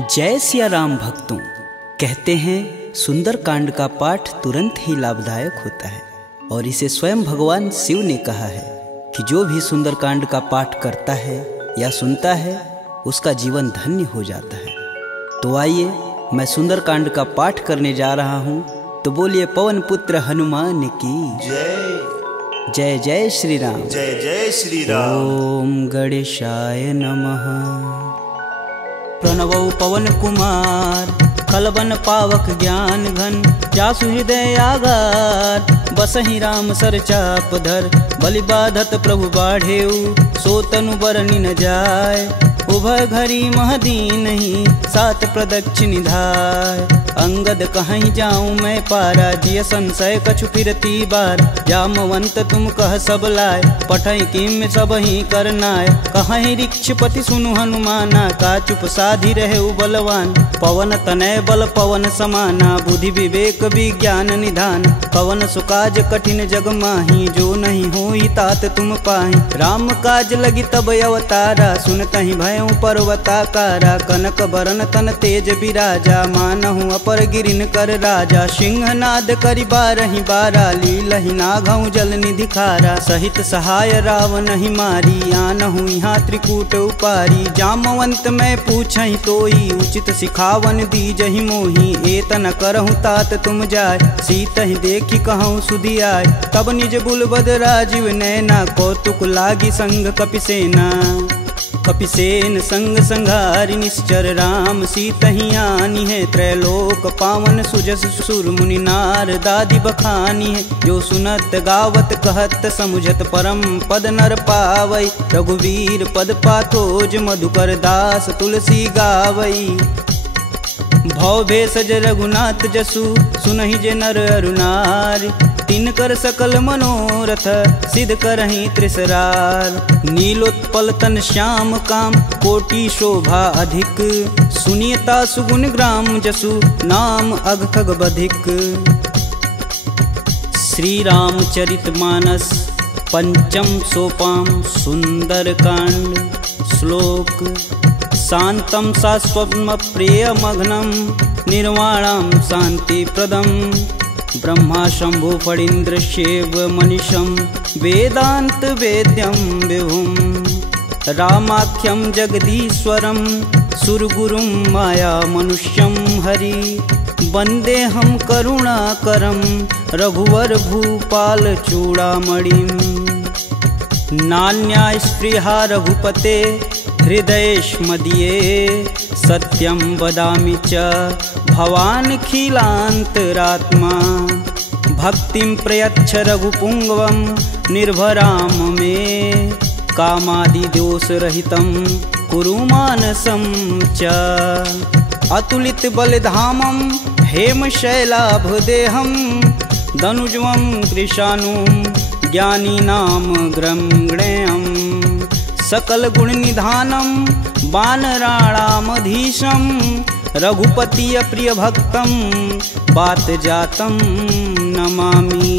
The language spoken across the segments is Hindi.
जय सिया राम भक्तों। कहते हैं सुंदर कांड का पाठ तुरंत ही लाभदायक होता है और इसे स्वयं भगवान शिव ने कहा है कि जो भी सुंदर कांड का पाठ करता है या सुनता है उसका जीवन धन्य हो जाता है। तो आइए मैं सुंदर कांड का पाठ करने जा रहा हूँ, तो बोलिए पवन पुत्र हनुमान की जय। जय जय श्री राम। जय जय श्री राम। ओम गणेशाय नमः। प्रणवौ पवन कुमार खलबन पावक ज्ञान घन, जासु हृदय आगार बसहि राम सर चाप धर, बलि बाधत प्रभु बाढ़ेऊ सो तनु बरनि न जाय, उभय घरी महदीन ही सात प्रदक्षिण धाय, अंगद कहीं जाऊं मैं पारा, जिय संशय कछु फिरती बार, जामवंत तुम कह सब लाय, पठई किम सब ही करनाय, कहीं ऋक्षपति सुनु हनुमाना, का चुप साधि रहे बलवान, पवन तनय बल पवन समाना, बुद्धि विवेक विज्ञान निधान, पवन सुकाज कठिन जग माही, जो नहीं होई तात तुम पाही, राम काज लगी तब अवतारा, सुनतहि भयउ पर्वताकारा, कनक बरन तन तेज बिराजा, मानहु अपर गिरिन कर राजा, सिंहनाद करि बारहि बारा, लीलहि नाघउ जल निधि खारा, सहित सहाय रावण ही मारी, आनहु यहाँ त्रिकूट उपारी, जामवंत मैं पूछहि तोई, उचित सिखावन दीजहि मोही, एत न करहु तात तुम जाय, सीतहि देखि कहूँ सुधि आय, तब निज बुलबद राजीव नैना, कौतुक लागी संग कपिसेना, कपिसेन संग संघारि निश्चर, राम सीतहि आनी है, त्रैलोक पावन सुजस सुर मुनि नार दादि बखानी है, जो सुनत गावत कहत समुझत परम पद नर पावई, रघुवीर पद पाथोज मधुकर दास तुलसी गावई, भव भेषज रघुनाथ जसु सुनहि जे नर अरुनार, तिनकर सकल मनोरथ सिद्ध करहि त्रिसरार, नीलोत्पल तन श्याम काम कोटि शोभा अधिक, सुनियता सुगुण ग्राम जसु नाम अघ खग बधिक। श्री रामचरित मानस पंचम सोपान सुंदर कांड। श्लोक शांतं शाश्वतं प्रियमघ्नं, निर्वाणं शांतिप्रदं, ब्रह्मा शंभु फणीन्द्रशैव मनीषं, वेदांत वेद्यं विभुं, रामाख्यं जगदीश्वरं, सुरगुरुं माया मनुष्यं हरि, वन्देऽहं करुणाकरं, रघुवर भूपाल चूड़ामणिं, नान्या स्पृहा रघुपते हृदयेष्मदीये, सत्यं वदामि च भवानखिलान्तरात्मा, भक्तिं प्रयच्छ रघुपुङ्गवं निर्भराम मे, कामादिदोषरहितं कुरु मानसं च, अतुलित बलधामं हेमशैलाभदेहं, दनुजवं कृशानुं ज्ञानीनां ग्रंगणेयं, सकल गुण निधानं वानराणामधीशं, रघुपति प्रिय भक्तं बात जातं नमामि।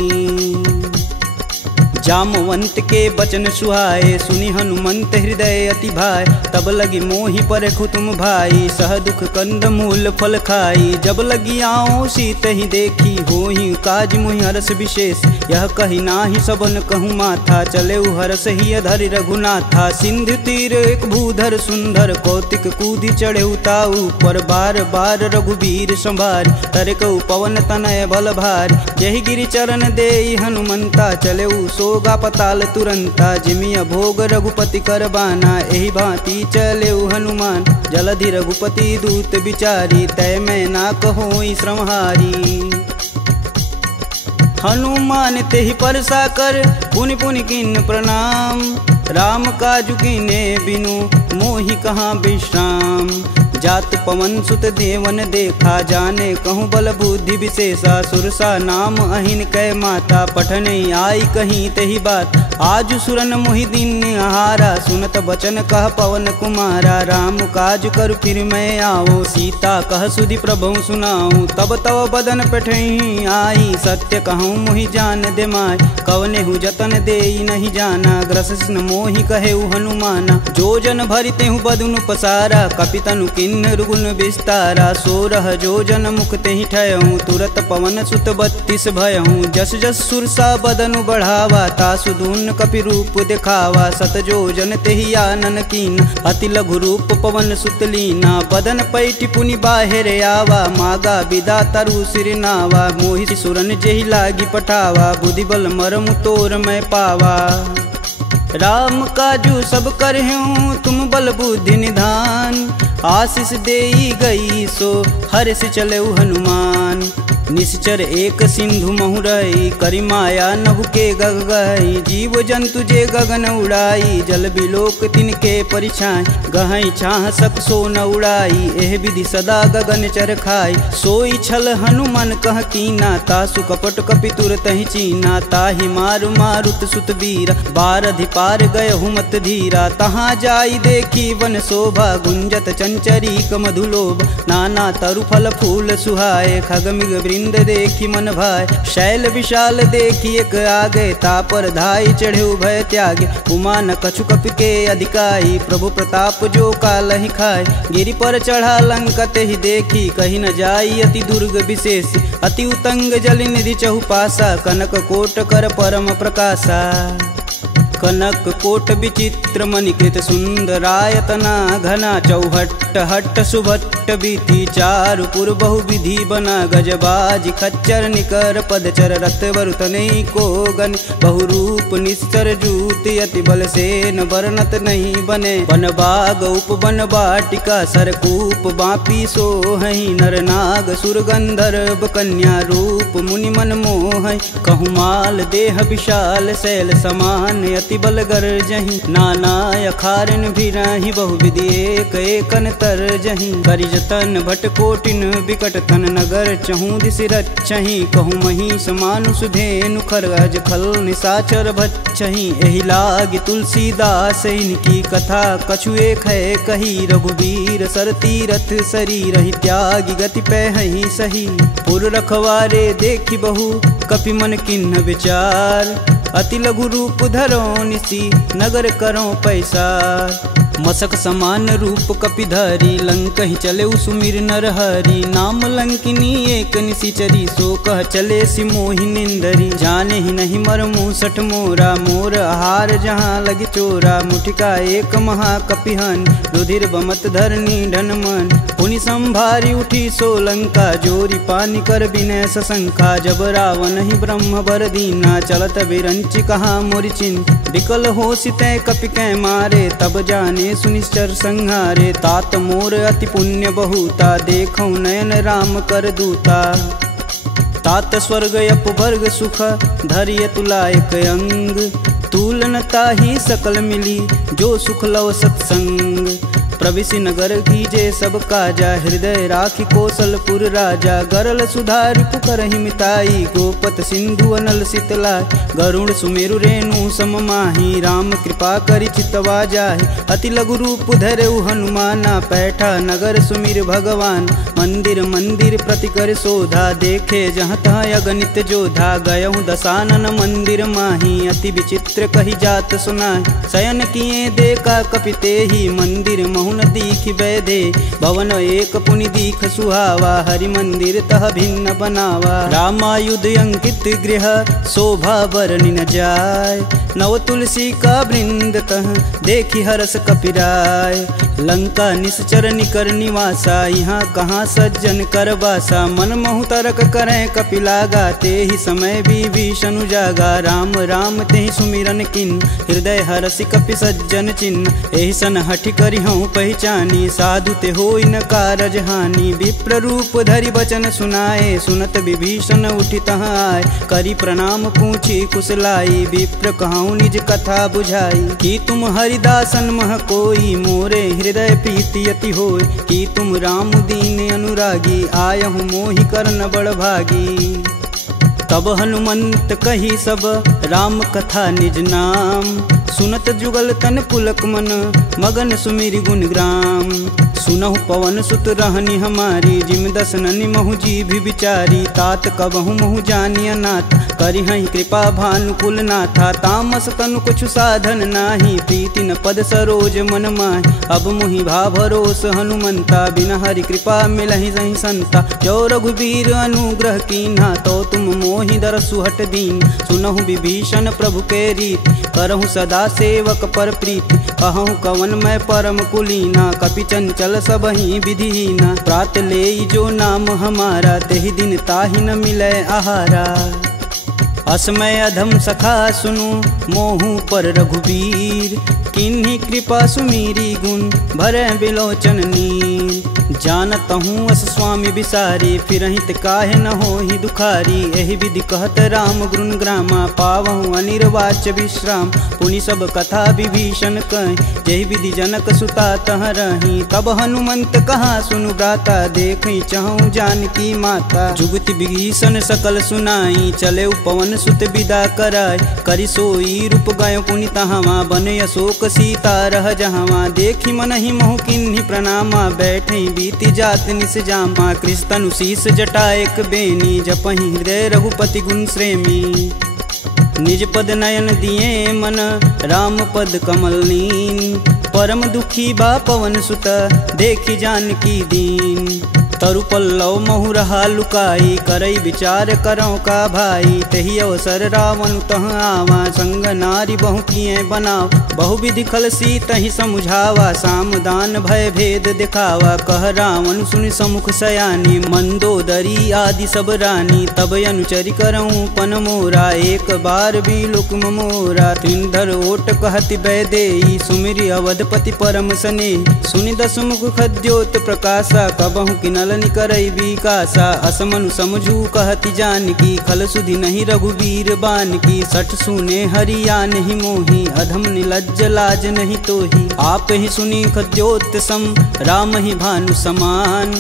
जामवंत के बचन सुहाए, सुनि हनुमंत हृदय अति भाई, तब लगी मोहि परखु तुम भाई, सह दुख कंद मूल फल खाई, जब लगी आओ सीत ही देखी, होहि काज मुहि हरस विशेष, यह कही नाही सबन कहूँ माथा, चले हरस ही धरि रघुनाथा, सिंधु तीर एक भूधर सुंदर, कौतिक कूदि चढ़े ताऊ पर, बार बार रघुवीर संभार, तरकऊ पवन तनय बल भार, जहि गिरि चरण देई हनुमंता, चले सोगा पताल तुरंता, जिमिया भोग रघुपति करबाना, एहि भांति चलेउ हनुमान, जलधि रघुपति दूत बिचारी, तय मैं ना कहोई श्रमहारी, हनुमान तेहि परसा कर, पुनि पुनि किन प्रणाम, राम काजु कीने बिनु मोहि कहाँ विश्राम, जात पवन सुत देवन देखा, जाने कहूँ बल बुद्धि विशेषा, सुरसा नाम अहिन कै माता, पठने आई कहीं तही बात, आज सुरन मोहि दिन आहारा, सुनत बचन कह पवन कुमारा। राम काज कर फिर मैं आओ, सीता कह सुधि प्रभु सुनाऊं। तब तव बदन पेठही आई, सत्य कहूँ मोहि जान दे माय। कवने हु जतन देई नहीं जाना, ग्रसिस न मोहि कहे हनुमाना। जो जन भरिते हूँ बदन पसारा, कपितनु किन्नर गुण विस्तारा। 16 जो जन मुख तेहि ठयहूँ, तुरत पवन सुत 32 भयहूँ। जस जस सुरसा बदन बढ़ावा, तासु दून कपि रूप दिखावा। 7 जो जन तेहि आनन कीन, अति लघु रूप पवन सुत लीना। बदन पैठि पुनि बाहिर आवा, मागा विदा तरु सिर नावा। मोहि सुरन जेहि लागी पठावा, बुद्धि बल मरम तोर मैं पावा। राम काजू सब करहूँ तुम बल बुद्धि निधान, आशीष देई गई सो हर्ष चले हनुमान। निश्चर एक सिंधु महुरई, करि माया नभु के गग गई। जीव जंतु जे गगन उड़ाई, जल बिलोक तिनके परिछाई। गहई छाह सक सो न उड़ाई, एह विधि सदा गगन चर खाई। सोई छल हनुमान कह कीना, तासु कपट कपि तुरत ही चीना। ताहि मारु मारुत सुत बीरा, बारधि पार गय हुमत धीरा। तहाँ जाई देखी वन शोभा, गुंजत चंचरीक मधुलोभ। नाना तरु फल फूल सुहाए, खग मृग वृंद देखी मन भाय। शैल विशाल देखी एक आगे, तापर धाई चढ़े भय त्यागे। उमा न कछु कपि के अधिकाई, प्रभु प्रताप जो काल ही खाए। गिरि पर चढ़ा लंकत ही देखी, कहीं न जाई अति दुर्ग विशेष। अति उतंग जल निधि चहुपासा, कनक कोट कर परम प्रकाशा। कनक कोट विचित्र मणिकृत सुंदरायतना घना। चौहट्ट हट्ट सुभट्ट बीती, चारुपुर बहुविधि बना। गजबाज खच्चर निकर पदचर, रथ वरुतने को गन। बहुरूप निश्चर जूत, अति बल सेन वर्णत नहीं बने। वन बाग उपवन बाटिका, सरकूप बापी सोहई। नर नाग सुर गंधर्व कन्या, रूप मुनि मन मोहई। कहूमाल देह विशाल, शैल समान अति बल गर्जहि। नाना अखारन भिराहि, बहुविधि एक एकन तरजहि। करिजतन भट कोटिन विकट तन, नगर चहूँ दिस रक्षहि। कहूँ महिष मानुष धेनु, खरगज खल निशाचर भक्षहि। एहि लागी तुलसीदास इनकी कथा, कछु एक है कही। रघुवीर सर तीरथ शरीर, त्यागी गति पैहि सही। पुर रखवारे देखी बहु, कपि मन किन्ह विचार। अति लघु रूप धरो निसी, नगर करो पैसार। मसक समान रूप कपिधरी, लंक ही चले सुमिर नर हरि। नाम लंकिनी एक निशिचरी, सो कह चले सिमोहि निंदरी। जाने ही नहीं मर मूसठ मोरा, मोर आहार जहाँ लगी चोरा। मुठिका एक महाकपिहन, रुधिर बमत धरनी ढन मन। पुनि संभारी उठी सो लंका, जोरी पानी कर बिनय सशंका। जब रावण ही ब्रह्म बर दीना, चलत बिरंचि कहा मोरि चिन्ह। विकल हो सितै कपि कै मारे, तब जाने सुनिश्चर संहारे। तात मोर अति पुण्य बहुता, देखौ नयन राम कर दूता। तात स्वर्ग अपवर्ग सुख, धरिय तुलायक अंग। तुलनता ही सकल मिली, जो सुख लव सत्संग। प्रविशि नगर कीजे सब काजा, हृदय राखी कौशलपुर राजा। गरल सुधारि पुकरहि मिताई, गोपत सिंधु अनल शीतलाय। गरुड़ सुमेरु रेणु सम माही, राम कृपा करि चितवा जाहि। अति लघु रूप धरऊ हनुमाना, पैठा नगर सुमिर भगवान। मंदिर मंदिर प्रति कर शोधा, देखे जहाँ तहाँ अगणित जोधा। गयहु दशानन मंदिर माही, अति विचित्र कही जात सुनाई। शयन किए देखा कपिते ही, मंदिर महु न दीख बैदे। भवन एक पुनि दीख सुहावा, हरि मंदिर तह भिन्न बनावा। रामायुध अंकित गृह, शोभा बरनि न जाय। नव तुलसी का वृंद तह, देखी हरस कपिराय। लंका निश्चर निकर निवासा, यहाँ कहाँ सज्जन कर बासा। मन महु तरक करें कपिलागा, ते ही समय विभीषण जागा। राम राम ते सुमिरन किन, हृदय हरसि कपि सज्जन चिन्ह। एहि सन हठि करि हूँ पहचानी, साधु ते होई न कारज हानि। विप्र रूप धरि बचन सुनाए, सुनत विभीषण उठि तहाँ आए। करि प्रणाम पूछी कुशलाई, विप्र कहूँ निज कथा बुझाई। कि तुम हरिदासन मह कोई, मोरे हृदय प्रीति अति होय। कि तुम राम दीन अनुरागी, आयहु मोहि करन बड़ भागी। तब हनुमंत कही सब राम कथा निज नाम। सुनत जुगल तन पुलक मन मगन सुमिरि गुण ग्राम। सुनहु पवन सुत रहनी हमारी जिम दसननि महु जी भी विचारी। तात कबहु महु जानिय नाथ करिहहि कृपा भानुकुल नाथा। तामस तनु कुछ साधन नाही प्रीति न पद सरोज मन माहि। अब मुहि भा भरोस हनुमंता बिन हरि कृपा मिलहि सहि संता। जो रघुबीर अनुग्रह कीन्हा तो तुम मोहि दरसु हट दीन। सुनहु विभीषण प्रभु के रीत करहु सदा सेवक पर प्रीति। कहूँ कवन मैं परम कुलीना कपि चंचल सबहि विधिहीना। प्रात ले जो नाम हमारा तेहि दिन ताहि न मिलै आहारा। असमय अधम सखा सुनु मोहु पर रघुबीर। किन्हीं कृपा सुमीरी गुण भरै बिलोचन नीर। जानत हूँ अस स्वामी बिसारी फिरहित काहे न होहि दुखारी। एहि विधि कहत राम गुण ग्रामा पावहु अनिर्वाच्य विश्राम। पुनि सब कथा विभीषण कहि जेहि विधि जनक सुता तह रही। तब हनुमंत कहा सुनु गाता देखि चहु जानकी माता। जुगति विभीषण सकल सुनाई चले पवन सुत विदा कराय। करि सोई रूप गय पुनि तहावा बन अशोक सीता रह जहावा। देखि मनहि मोह किन्हीं प्रणामा बैठे बीति जात निस जामा। कृष्ण शीस जटा एक बेनी जपहि हृदय रघुपति गुण श्रेमी। निज पद नयन दिए मन राम पद कमल नीन। परम दुखी बा पवन सुत देखि जानकी दीन। तरु पल्लव महु रहा लुकाई करई विचार करौ का भाई। तेहि अवसर रावण तह आवा संग नारी बहु किए बनाव। बहु विधि खलसी तहि समुझावा साम दान भय भेद दिखावा। कह रावण सुनि समुख सयानी मंदोदरी आदि सब रानी। तब अनुचरि करऊँ पन मोरा एक बार भी लुक मोरा। त्रिंधर ओट कहति बैदेई सुमिरि अवधपति परम स्नेही। सुनि दस मुख खद्योत प्रकाशा कबहु किनल करई विकासा। असमनु समझू कहति जानकी खल सुधि नहीं रघुवीर बानकी। सठ सुने हरिया नहीं मोही अधम निलज्ज लाज नहीं तोही। आप ही सुनी खद्योत सम राम ही भानु समान।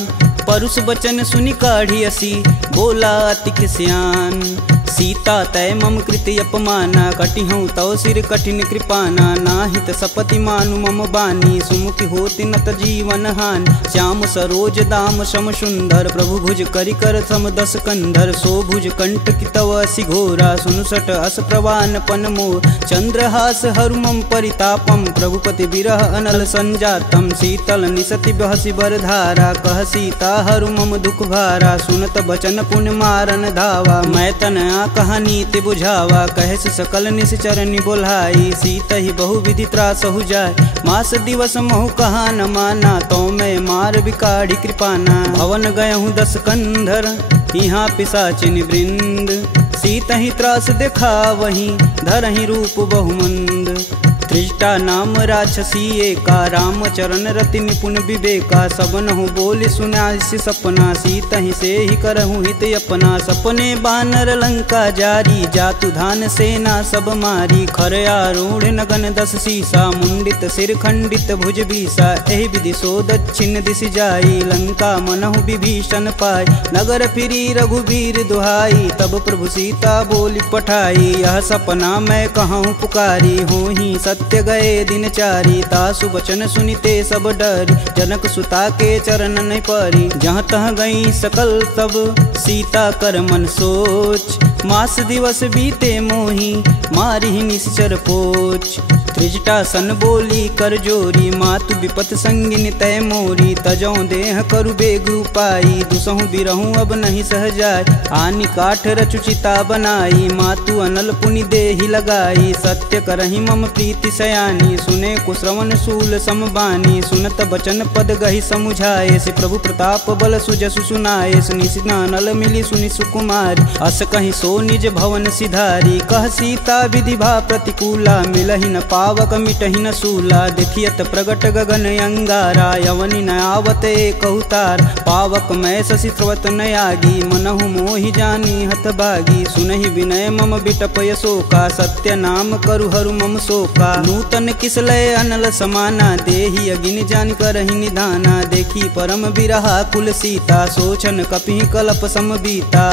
परुष बचन सुनि काढ़ी असी बोला अति खिसियान। सीता तय मम कृति अपमाना कटिहूँ तव सिर कठिन कृपाना। नाहित सपति मानु मम बानी सुमुखि होति नत जीवन हानि। श्याम सरोज दाम सम सुंदर प्रभु भुज करि कर सम दस कंधर। सो भुज कंठ की तव असि घोरा सुनुसट अस प्रवान पन मोर। चंद्रहास हरु मम परितापम प्रभुपति बिरह अनल संजातम। शीतल निसति बहसि बरधारा कह सीता हरु मम दुख भारा। सुनत बचन पुण्य मारन धावा मैं तन कहानी ते बुझावा। कहस सकल निश्चरनि बोलाई सीत ही बहु विधि त्रास हो जाय। मास दिवस महु कहा न माना तो मैं मार बिकाढ़ी कृपाना। भवन गयहूँ दस कंधर यहाँ पिशाचिन वृंद। सीत ही त्रास देखा वहीं धरहि रूप बहुमंद। त्रिजटा नाम राक्षसी एका राम चरण रति निपुण विवेका। सबनहु बोल सुनासि सपना सीत ही से ही करहु हित अपना। सपने बानर लंका जारी जातु धान सेना सब मारी। खर आरूढ़ नगन दस सीसा मुंडित सिर खंडित भुज बीसा। एहि विधि सो दक्षिण दिशि जाई लंका मनहु विभीषण पाई। नगर फिरी रघुबीर दुहाई तब प्रभु सीता बोली पठाई। यह सपना मैं कहूँ पुकारी हूँ ही सत्य गए दिन चारी। तासु बचन सुनिते सब डरी जनक सुता के चरण नहीं परी। जहाँ तह गई सकल तब सीता कर मन सोच। मास दिवस बीते मोही मारी निश्चर पोच। त्रिजटा सन बोली कर जोरी मातु विपत संगिन तय मोरी। तजौ देह करु बेग उपाई दुसहु बिरहूँ अब नहीं सह जाय। आनि काठ रचुचिता बनाई मातु अनल पुनि देहि लगाई। सत्य करहि मम प्रीति सयानी सुने कुश्रवण शूल समबानी। सुनत बचन पद गहि समुझाए सि प्रभु प्रताप बल सुजसु सुनाए। निशिना नल मिली सुनि सुकुमारी अस कहि सो निज भवन सिधारी। कह सीता विधि भा प्रतिकूला मिलहि न पावक मिटहि न सूला। देखियत प्रगट गगन अंगारा यवनि न आवत एक अवतार। पावक मैं शशि स्रवत नयागी मनहु मोहि जानी हत भागी। सुनहि विनय मम बिटपय शोका सत्य नाम करु हरु मम शोका। नूतन किसलय अनल समाना देहि अगिन जान करहि निधाना। देखी परम बिरहा कुल सीता सोचन कपि कलप सम बीता।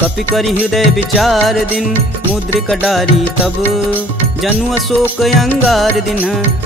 कपि करि हृदय विचार दिन, मुद्रिका डारी तब जनु अशोक अंगार दिन,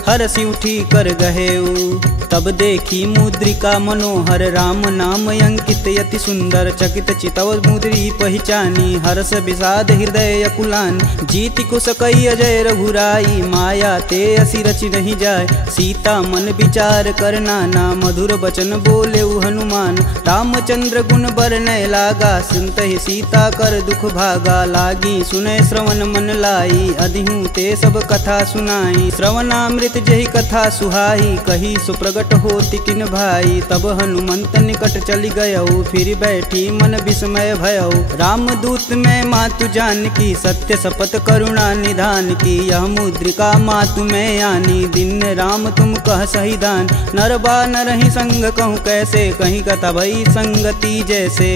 हरसि उठी कर गहेऊ। तब देखी मुद्रिका मनोहर, राम नाम अंकित अति सुंदर। चकित चितव मुद्री पहचानी, हर्ष विषाद हृदय अकुलान। जीति को सकई अजय रघुराई, माया ते असी रचि नहीं जाय। सीता मन विचार कर नाना, मधुर बचन बोले हनुमान। रामचंद्र गुण बरनय लागा, सुनतहि सीता कर दुख भागा। लागी सुनय श्रवण मन लाई, अधिहूँ ते सब कथा सुनाई। श्रवणामृत जहि कथा सुहाई, कही सुप्रगट होति किन भाई। तब हनुमंत निकट चली गयऊ, फिर बैठी मन विस्मय भयऊ। रामदूत में मातु जानकी, सत्य शपथ करुणा निधान की। यह मुद्रिका मातु में आनी, दिन राम तुम कह सही दान। नर बा नरहि संग कहूँ कैसे, कहीं कथा भई संगति जैसे।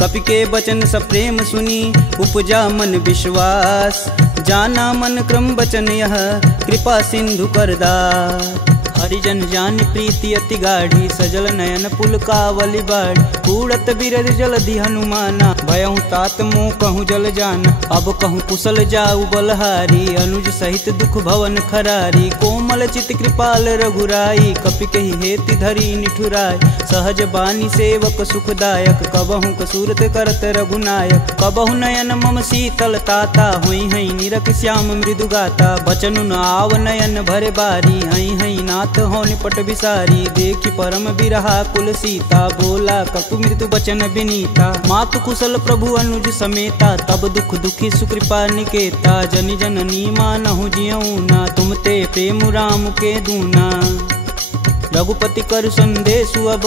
कपि के वचन सप्रेम सुनी, उपजा मन विश्वास। जाना मन क्रम वचन यह, कृपा सिंधु करदार। हरिजन जान प्रीति अति गाढ़ी, सजल नयन पुलकावली बाढ़। कूड़त बिरद जलधि हनुमाना, भयहु तात मोह कहूँ जल जान। अब कहूँ कुशल जाऊ बलहारी, अनुज सहित दुख भवन खरारी। कोमल चित कृपाल रघुराई, कपि कहि हेति धरी निठुराय। सहज बानी सेवक सुखदायक, कबहु कसूरत करत रघुनायक। कबहु नयन मम शीतल ताता, हुई हई निरख श्याम मृदु गाता। बचनु न आव नयन भरे बारी, हई हई नाथ हो निपट विसारी। देखी परम बिरहा कुल सीता, बोला कपु मृदु बचन विनीता। मातु कुशल प्रभु अनुज समेता, तब दुख दुखी सुकृपा निकेता। जनि जननी मानहु जियऊ ना, तुम ते प्रेम राम के दूना। रघुपति कर संदेशु अब,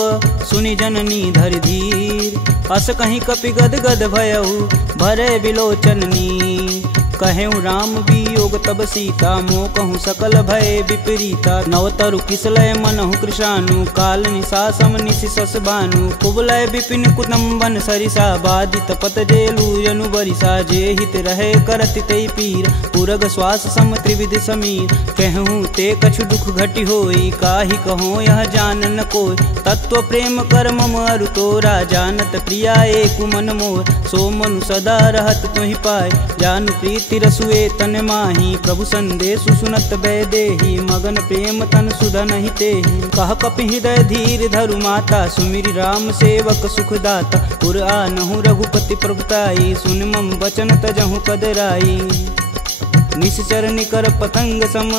सुनि जननी धरि धीर। अस कहीं कपि गद गद भयऊ, भरे विलोचन नीर। कहेऊ राम वियोग तब सीता, मोह कहूँ सकल भय विपरीता। नवतरु किसलय मनहु कृशानु, काल निशा सम निशि शश भानु। कुबलय विपिन कुदम्बन सरिसा, बाधित पत जेलु जनु बरिसा। जे हित रहे करति तै पीर, पुरग श्वास सम त्रिविध समीर। कहूँ ते कछु दुख घटि होई, काहि कहो यह जान न कोय। तत्व प्रेम कर मम अरु तोरा, जानत प्रिया एक मन मोर। सो मनु सदा रहत तुहि पाय, जानु प्रीति तिरसुए तन माही। प्रभु संदेशु सुनत बैदेही, मगन प्रेम तन सुध नहीं तेहि। कह कपि हृदय धीर धरु माता, सुमिरि राम सेवक सुखदाता। पुर आनहु रघुपति प्रभुताई, सुन मम वचन तजहु कदराई। निश्चर निकर पतंग सम,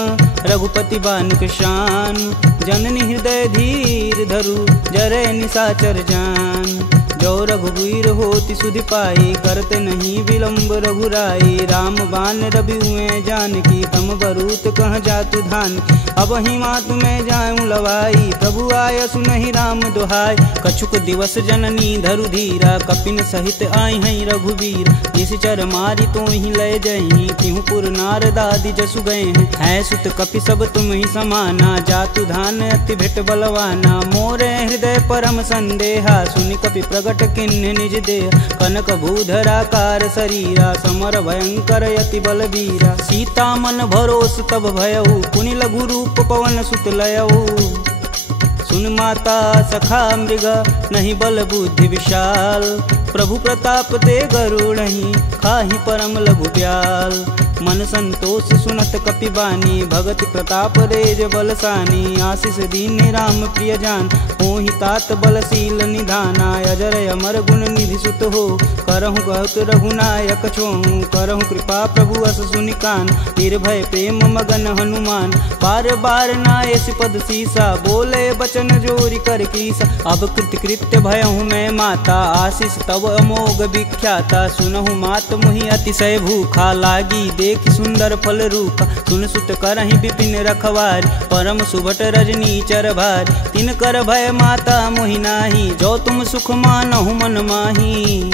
रघुपति बान कृशान। जननी हृदय धीर धरु, जरे निशाचर जान। जो रघुवीर होति सुधि पाई, करते नहीं विलम्ब रघुराई। राम बान रवि हुए जानकी, तम बरूत कह जातु धान। अब ही मातु में जाऊं लवाई, प्रभु आय सुनहि राम दुहाई। कछुक दिवस जननी धरु धीरा, कपिन सहित आई हैं रघुवीर। निश्चर मारी तो ही लय जही, तिहु पुर नारदादि जसु गए हैं। है सुत कपि सब तुम ही समाना, जातु धान अति भेट बलवाना। मोरे हृदय परम संदेहा, सुनि कपि प्रगट किन्ह निज देह। कनक भूधराकार शरीरा, समर भयंकर यति बलबीरा। सीता मन भरोस तब भयऊ, पुनि लघु रूप पवन सुत लयऊ। सुन माता सखा मृग, नहीं बल बुद्धि विशाल। प्रभु प्रताप ते गरुड़हि, खाहि परम लघु ब्याल। मन संतोष सुनत कपि बानी, भगत प्रताप रेज बलसानी। आशीष दीन राम प्रिय जान, मोहि तात बलशील निधाना। अजर अमर गुण निधि सुत हो, करहु बहुत रघुनायक छोहु। करहु कृपा प्रभु अस सुनि कान, निर्भय प्रेम मगन हनुमान। बार बार नायस पद सीसा, बोले बचन जोरी कर कीसा। अब कृत कृत्य भयहु मैं माता, आशीष तब अमोघ विख्याता। सुनहु मात मुहि अतिशय भूखा, लागी देख सुंदर फल रूप। सुन सुत करहि विपिन रखवारी, परम सुभट रजनी चर भारी। तिन कर भय माता मोहि नाही, जो तुम सुख मानहु मन माही।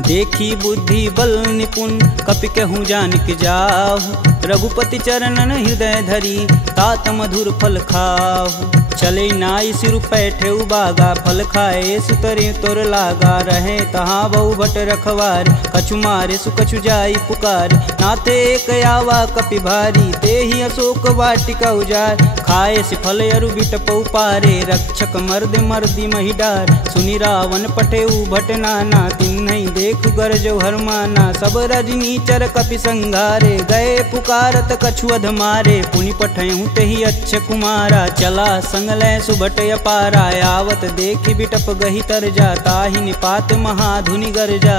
देखी बुद्धि बल निपुण, कपि कहूँ जानिक जाहु। रघुपति चरणन हृदय धरी, तात मधुर फल खाहु। चले नाई सिर पैठे बागा, फल खाए सुतरे तोर लागा। रहे तहाँ बहु भट रखवार, कछु मारे सु कछु जाई पुकार। नाते एक आवा कपि भारी, ते ही अशोक वाटिका उजार। खाए से फल अरु बिटप पारे, रक्षक मर्द मर्दी मही डार। सुनि रावण पटेऊ भट नाना, तिन्हि देख गरजौ हरमाना। सब रजनी चर कपि संघारे, गए पुकारत कछु अध मारे। पुनि पठयहु तेहि अच्छ कुमारा, चला संग लै सुभट अपारा। आवत देखि बिटप गही तरजा, ताहि निपात महाधुनि गरजा।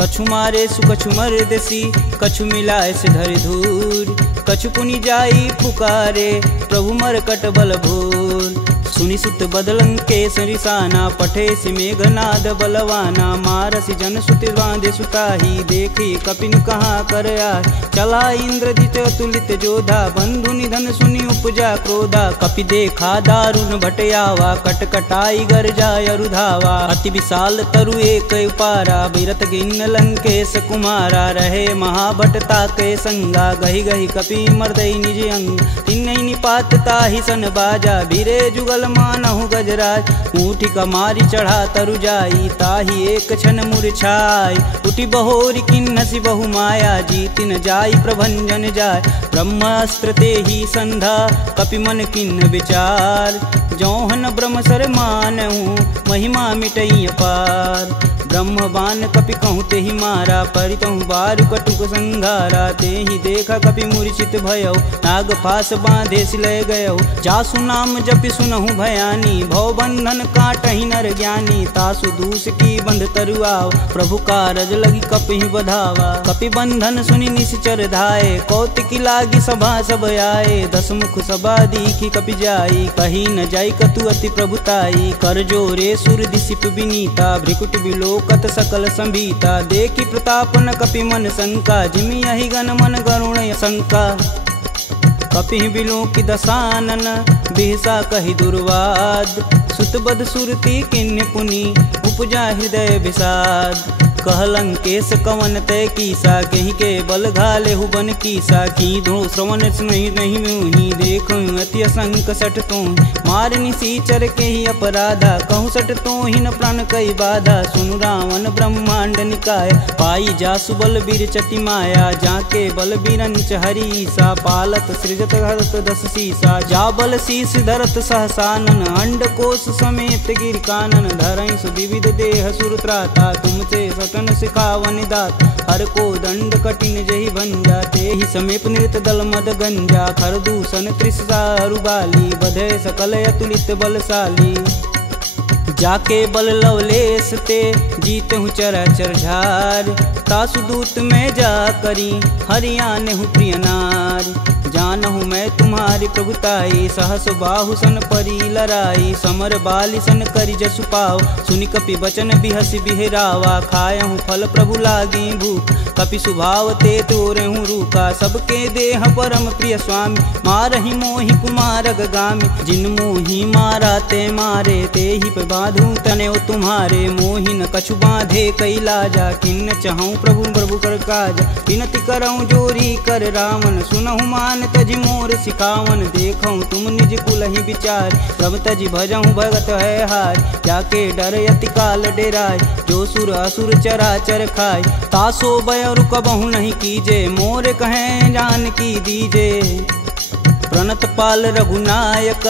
कछु मारे सु कछु मर्दसी, कछु मिलाए से धरि धूर। कछु पुनि जाई पुकारे, प्रभु मरकट बल भूर। सुनि सुत बदलंके सरिसाना, पठे सि मेघनाद बलवाना। मारसि जन सुत बांधे सुताही, देखी कपिन कहाँ कर आए। चला इंद्रजित अतुलित जोधा, बंधु निधन सुनि उपजा क्रोधा। कपि देखा दारुण भटयावा, कटकटाई गरजा अरुधावा। अति विशाल तरु एक उपारा, बिरत गिन्न लंकेश कुमारा। रहे महाभटता के संगा, गही गही कपि मर्दई निज अंग। तिन्हि निपात ताहि सन बाजा, बीरे जुगल मानहु गजराज। ऊँठी कमारी चढ़ा तरु जाई, ताहि एक क्षण मूर्छाई। उठी बहोरी किन्नसी बहु माया, जीति न जाई प्रभंजन जाय। ब्रह्मास्त्र ते ही संधा, कपि मन किन्न विचार। जौहन ब्रह्म सर मानहु, महिमा मिटई अपार। ब्रह्म बान कपि कहूँ तेहि मारा, परितहु बारु कटुक संघारा। तेहि देखा कपि मूर्छित भयउ, नाग फास बांधे सिलय गयउ। जासु नाम जपि सुनहु भयानी, भव बंधन काटहि नर ज्ञानी। तासु दूस की बंध तरुआव, प्रभु कारज लगी कपिहि बधावा। कपि बंधन सुनि निश्चर धाये, कौतिकी लागी सभा सब आए। दस मुख सभा दीखी कपि जाई, कही न जाई कतु अति प्रभुताई। कर जोरे सुर दिसिप विनीता, भ्रिकुट बिलोकत सकल संभीता। देखी प्रताप न कपि मन शंका, जिमि यही गण मन गरुण शंका। कपि बिलो की दसानन, बिहसा कही दुर्वाद। सुत बद सुरती किन्य पुनि, उपजा हृदय विषाद। कहलंकेश कवन तय कीसा, कहीं के बल घाले हुबन कीसा। की धो श्रवण नहीं नहीं मुहि, देखो अति असंक सट तो। मार निसीचर के ही अपराधा, कहूँ सट तो ही न प्राण कई बाधा। सुनु रावण ब्रह्मांड निकाय, पाई जासु बल बीर चति माया। जाके बल बीरंच हरीसा, पालत सृजत हरत दस सीसा। जा बल शीस धरत सहसानन, अंड कोश समेत गिर कानन। धरई सुविविध देह सुर त्राता, तुमसे सटन सिखावन दात। हर को दंड कठिन जही भंजा, तेहि समीप नृत दल मद गंजा। खरदूषण त्रिषा अरुबाली, बधे सकल अतुलित बलशाली। जाके बल लवलेश ते, जीत हूँ चराचर झार। तासु दूत में जा करी, हरियाने हूँ प्रिय नार। जानहु मैं तुम्हारी प्रभुताई, सहस बाहु सन परी लराई। समर बाली सन करी जसु पाव, सुनि कपि बचन बिहसि बिहरावा। खायहु फल प्रभु लागी भूख, कपि स्वभाव ते तोरेहु रूखा। सबके देह परम प्रिय स्वामी, मारहि मोहि कुमारग गामी। जिन मोहि मारा ते मारे, ते ही पे बांधु तने तुम्हारे। मोहि न कछु बांधे कई लाजा, किन्न चहूँ प्रभु प्रभु कर काज। विनती करऊँ जोरी कर रावण, सुनहु मान तजि मोर सिखावन। देखऊँ तुम निज कुल ही विचार, प्रभ तजि भजऊँ भगत है हार। जाके डर अति काल डेराय, जो सुर असुर चराचर खाय। तासो बयरु कबहु नहीं कीजे, मोर कहें जान की दीजे। प्रणत पाल रघुनायक,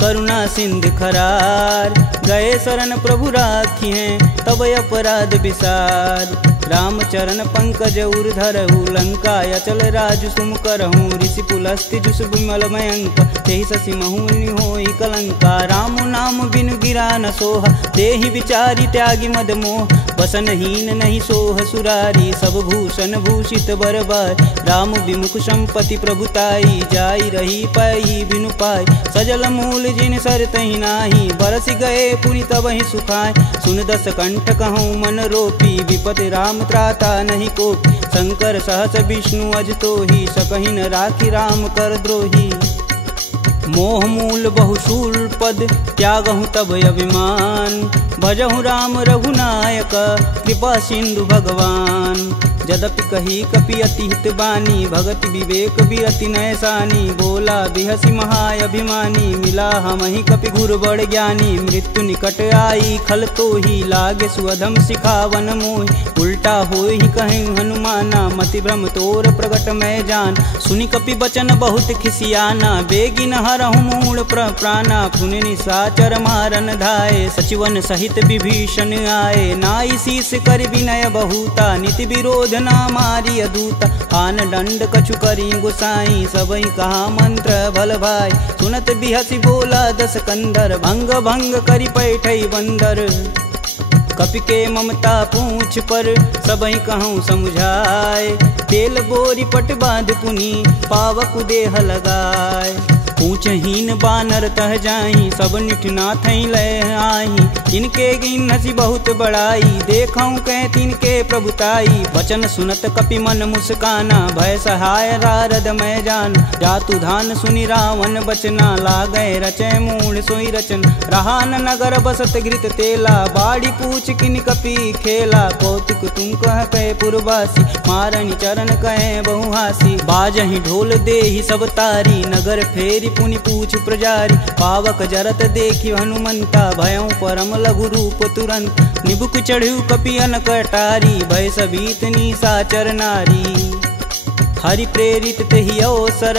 करुणा सिंध खरार। गए शरण प्रभु राखी हैं, तब अपराध विसार। राम चरण पंकज उर धरहु, लंका अचल राजु सुम करहूँ। ऋषि पुलस्ति जुस विमल मयंक, तेहि शशि महुनि होई कलंका। राम नाम बिनु गिरा न सोहा, देहि विचारी त्यागी मद मोह। बसनहीन नहीं सोह सुरारी, सब भूषण भूषित बरबार। राम विमुख संपत्ति प्रभुताई, जाई रही पाई बिनु पाई। सजल मूल जिन सर तहि नाही, बरस गए पुनि तबहि सुखाय। सुन दस कंठ कहूँ मन रोपी, विपति राम त्राता नहीं कोपी। शंकर सहस विष्णु अज तो ही, सकहि न राखी राम कर द्रोही। मोह मूल बहुशूल पद, त्यागहु तब अभिमान। भजहु राम रघुनायक, कृपा सिंधु भगवान। जदपि कही कपि अति हित बानी, भगति विवेक बिरति नैसानी। बोला बिहसी महाअभिमानी, मिला हमहि कपि गुरु बड़ ज्ञानी। मृत्यु निकट आई खल तो ही, लागे सुअधम सिखावन मोहि। उल्टा होई कहीं हनुमाना, मति भ्रम तोर प्रगट मैं जान। सुनि कपि बचन बहुत खिसियाना, बेगिन हरहु मूढ़ प्राणा। पुनि निशाचर मारन धाये, सचिवन सहित विभीषण आए। नाई शीस कर विनय बहुता, नीति विरोध ना मारी अदूता। आन दंड कछु करी गुसाई, सबई कहा मंत्र भल भाई। सुनत बिहसी बोला दस कंदर, भंग भंग करि पैठई बंदर। कपि के ममता पूछ पर, सबई कहूँ समुझाए। तेल बोरी पट बांध पुनि, पावक देह लगाए। पूछहीन बानर तह जाई, सब निठना थई लय आई। इनके गिन हसी बहुत बड़ाई, देखऊं कह तिनके प्रभुताई। वचन सुनत कपि मन मुस्काना, भय सहाय रारद मैं जान। जातु धान सुनि रावण बचना, लागय रचय मूढ़ सोई रचन। रहा न नगर बसत घृत तेला, बाड़ी पूछ किन कपि खेला। कौतुक तुम कह कहे पुरवासी, मारनि चरण कहे बहुहासी। बाजहि ढोल देहि सब तारी, नगर फेरी पुनि पूछ प्रजारी। पावक जरत देखि हनुमंता, भयं परम लघु रूप तुरंत। निबुक चढ़ु कपि अनक अटारी, भय सबीत निशाचर नारी। हरि प्रेरित तेहि अवसर,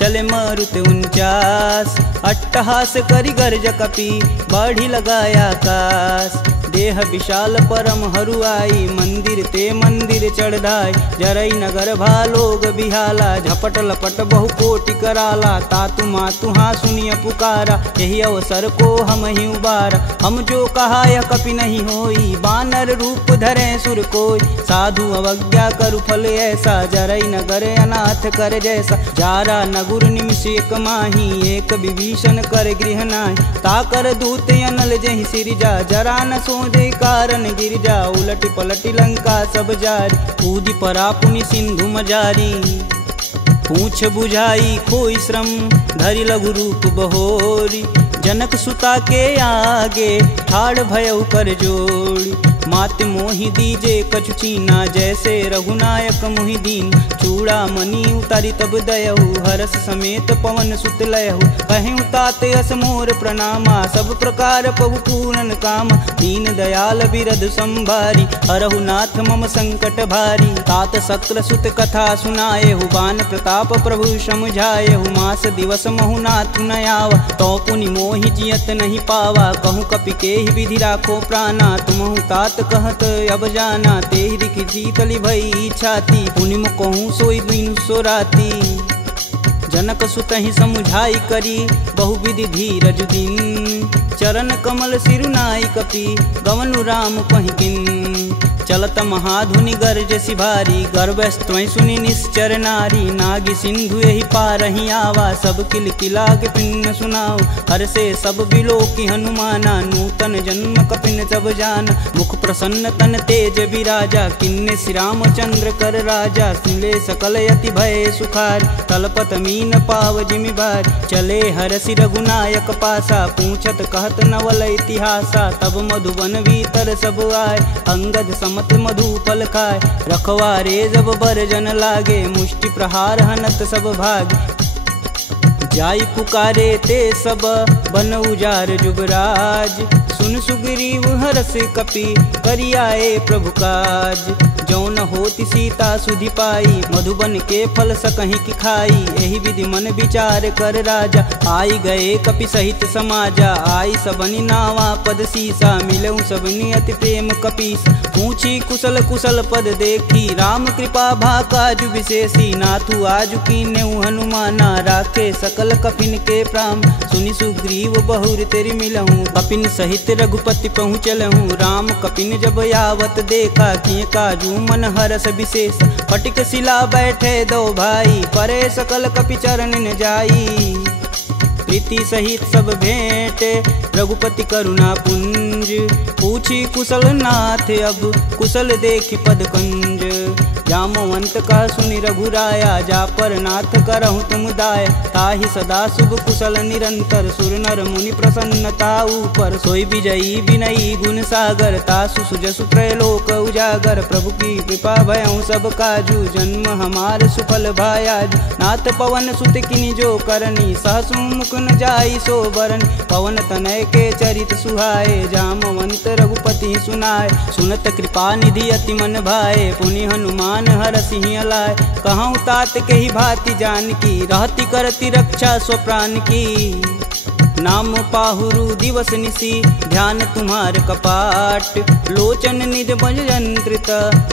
चले मरुत 49। अट्टहास करि गर्ज कपि, बाढ़ी लगाया आकाश। देह विशाल परम हरुआई, मंदिर ते मंदिर चढ़ाई। जरई नगर भालोग बिहाला, झपट लपट बहु कोटि कराला। तातु मातु हाँ सुनिय पुकारा, यही अवसर को हम ही उबारा। हम जो कहा यह कपि नहीं होई, बानर रूप धरे सुर कोई। साधु अवज्ञा करु फल ऐसा, जरई नगर अनाथ कर जैसा। जारा नगुर निमिष एक माही, एक विभीषण कर गृह नाही। ताकर दूत अनल जहि सिरजा, जरा न दे कारण गिरजा। उलटी पलटी लंका सब जारी, कूदी परा पुनि सिंधु मजारी। पूछ बुझाई खोई श्रम, धरि लघु रूप बहोरी। जनक सुता के आगे, ठाड़ भयउ कर जोड़ी। मात मोहि दीजे कछु चीना, जैसे रघुनायक मोहि दीन। चूड़ा मणि उतारी तब दयहु, हरस समेत पवन सुत लयहु। कहें तात यस मोर प्रणामा, सब प्रकार प्रभु पूरन काम। दीन दयाल बिरध संभारी, हरहु नाथ मम संकट भारी। तात शक्र सुत कथा सुनाएहु, बान प्रताप प्रभु समुझाएहु। मास दिवस महु नाथ न आवा, तो पुनि मोहि जियत नहीं पावा। कहूँ कपि के ही विधि राखो प्राणा, तुमहु तात कहत अब जाना। तेहरी की जीतली भई छाती, पुनि कहूँ सोई दिन सो राती। जनक सुत ही समुझाई करी, बहुविधि धीरज दिन। चरण कमल सिरुनाई कपि, गवनु राम कहि किन। चलत महाधुनि गर्ज सिभारी, गर्भस्त्वं सुनि निश्चर नारी। नागी सिंधु यही पारहि आवा, सब किल किला के पिन्न सुनाओ। हर से सब बिलोकी हनुमाना, नूतन जन्म कपिन सब जान। मुख प्रसन्न तन तेज विराजा, किन्ने श्री रामचंद्र कर राजा। सुले सकल यति भय सुखार, तलपत मीन पाव जिमि बार। चले हरसि रघुनायक पासा, पूछत कहत नवल इतिहासा। तब मधुबन भीतर सब आए, अंगद समत मधु फल खाए। रखवारे जब बरजन लागे, मुष्टि प्रहार हनत सब भागे। जाई पुकारे ते सब, बन उजार जुगराज। सुन सुग्रीव हरस कपि, करियाए प्रभु काज। जौन होति सीता सुधि पाई, मधुबन के फल सकहीं की खाई। यही विधि मन विचार कर राजा, आई गए कपि सहित समाजा। आई सबनि नावा पद सीसा, मिलऊं सबनि अति प्रेम कपीस। पूछी कुशल कुशल पद देखी, राम कृपा भाकाजु विशेषी। नाथु आजु कीन्यउ हनुमाना, राखे सकल कपिन के प्राम। सुनि सुग्रीव बहुर तेरि मिलहूँ, कपिन सहित रघुपति पहुँचलहूँ। राम कपिन जब यावत देखा, किए काजू मन हरस विशेष। फटिक शिला बैठे दो भाई, परे सकल कपि चरण न जाई। प्रीति सहित सब भेंट, रघुपति करुणा पुंज, पूछी कुशल नाथ अब कुशल देखी पद कंज। जामवंत कह सुनि रघुराया, जा पर नाथ करहु तुम दाय। ताहि सदा शुभ कुशल निरंतर, सुर नर मुनि प्रसन्नता ऊपर। सोई विजयी विनयी गुण सागर, तासु सुजसु त्रैलोक उजागर। प्रभु की कृपा भयउ सब काजू, जन्म हमार सुफल भायाजू। नाथ पवन सुत किनि जो करनी, सहसु मुख न जाई सो बरन। पवन तनय के चरित सुहाए, जामवंत रघुपति सुनाए। सुनत कृपा निधि अति मन भाए, पुनि हनुमान हरसि लाय। कहूँ तात के ही भांति जानकी, रहती करती रक्षा स्वप्राण की। नाम पाहुरु दिवस निसी, ध्यान तुम्हार कपाट। लोचन निज भजयंत्रित,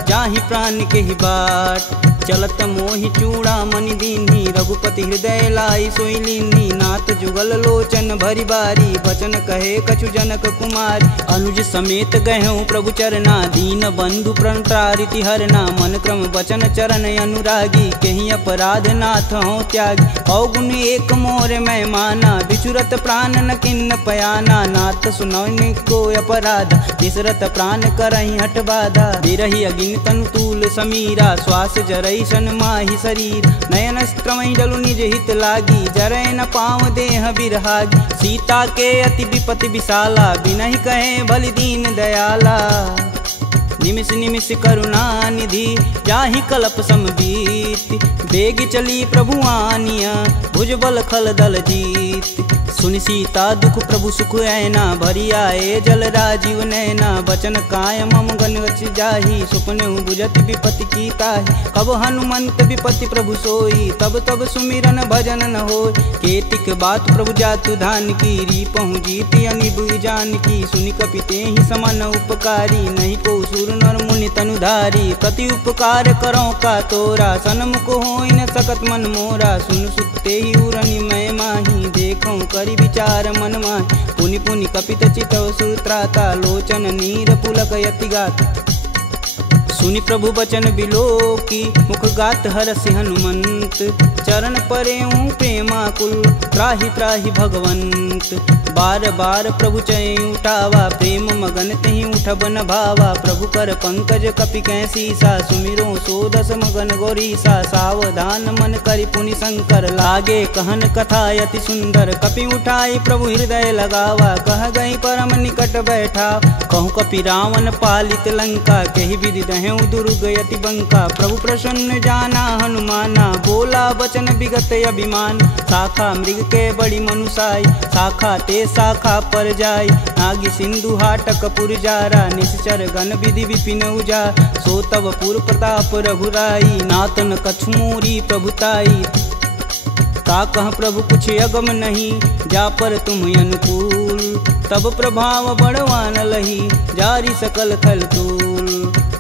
जाहि प्राण के ही बाट। चलत मोहि चूड़ा मणि दीन्ही, रघुपति हृदय लाई सोई लीन्ही। नाथ जुगल लोचन भरी बारी, बचन कहे कछु जनक कुमार। अनुज समेत गहूँ प्रभु चरना, दीन बंधु प्रणतारिति हरना। मन क्रम वचन चरण अनुरागी, कहीं अपराध नाथ हो त्यागी। अवगुण एक मोर मैं माना, बिचुरत प्राण न किन्न पयाना। नाथ सुनौनि को अपराध, बिसरत प्राण करहि हट बाधा। बिरहि अगिन तनु तूल समीरा, श्वास जरई सन माहि शरीर। नयन स्त्रमहि जलु निज हित लागी, जरै न पाँव देह बिरहागी। सीता के अति विपति विशाला, बिनहि कहे भलि दीन दयाला। निमिष निमिष करुणा निधि, जाहि कल्प समबीत। बेग चली प्रभु आनिया, भुजबल खल दल जीत। सुनि सीता दुख प्रभु सुख ऐना, भरी आए जल राजीव नैना। बचन काय मम गन जाहि, सुपने बुझत विपति की ताहि। कब हनुमंत विपति प्रभु सोई, तब तब सुमिरन भजन न होय। केतिक बात प्रभु जातु धान की, रीपहु जीति अनिबु जान की। सुनि कपिते ही समान उपकारी, नहीं को सुर नर मुनि तनुधारी। प्रति उपकार करो का तोरा, सन्मुख होई न सकत मन मोरा। सुन सुते ही उरनि मैं माही, देखऊँ करि विचार मन माहि। पुनि पुनि कपित चितव सुत्राता, लोचन नीर पुलक यति गात। सुनि प्रभु बचन बिलोकी, मुख गात हरसि हनुमंत। चरण परेऊँ प्रेमाकुल, त्राहि त्राहि भगवंत। बार बार प्रभु चै उठावा, प्रेम मगन तेहि उठब न भावा। प्रभु कर पंकज कपि कै सीसा, सुमिरो सो दस मगन गौरीसा। सावधान मन करि पुनि शंकर, लागे कहन कथा यति सुंदर। कपि उठाई प्रभु हृदय लगावा, कह गई परम निकट बैठा। कहूँ कपि रावण पालित लंका, कहि विधि दहें दुर्ग यति बंका। प्रभु प्रसन्न जाना हनुमाना, बोला वचन विगत अभिमान। शाखा मृग के बड़ी मनुसाई, शाखा ते शाखा पर जाई। नागी सिंधु हाटक पुर जारा, निश्चर गण विधि विपिन उजा। सो तब पुर प्रताप रघुराई, नातन कछु मोरी प्रभुताई। ता कह प्रभु कुछ अगम नहीं, जा पर तुम अनुकूल। तब प्रभाव बड़वान लही, जारी सकल खल तूल।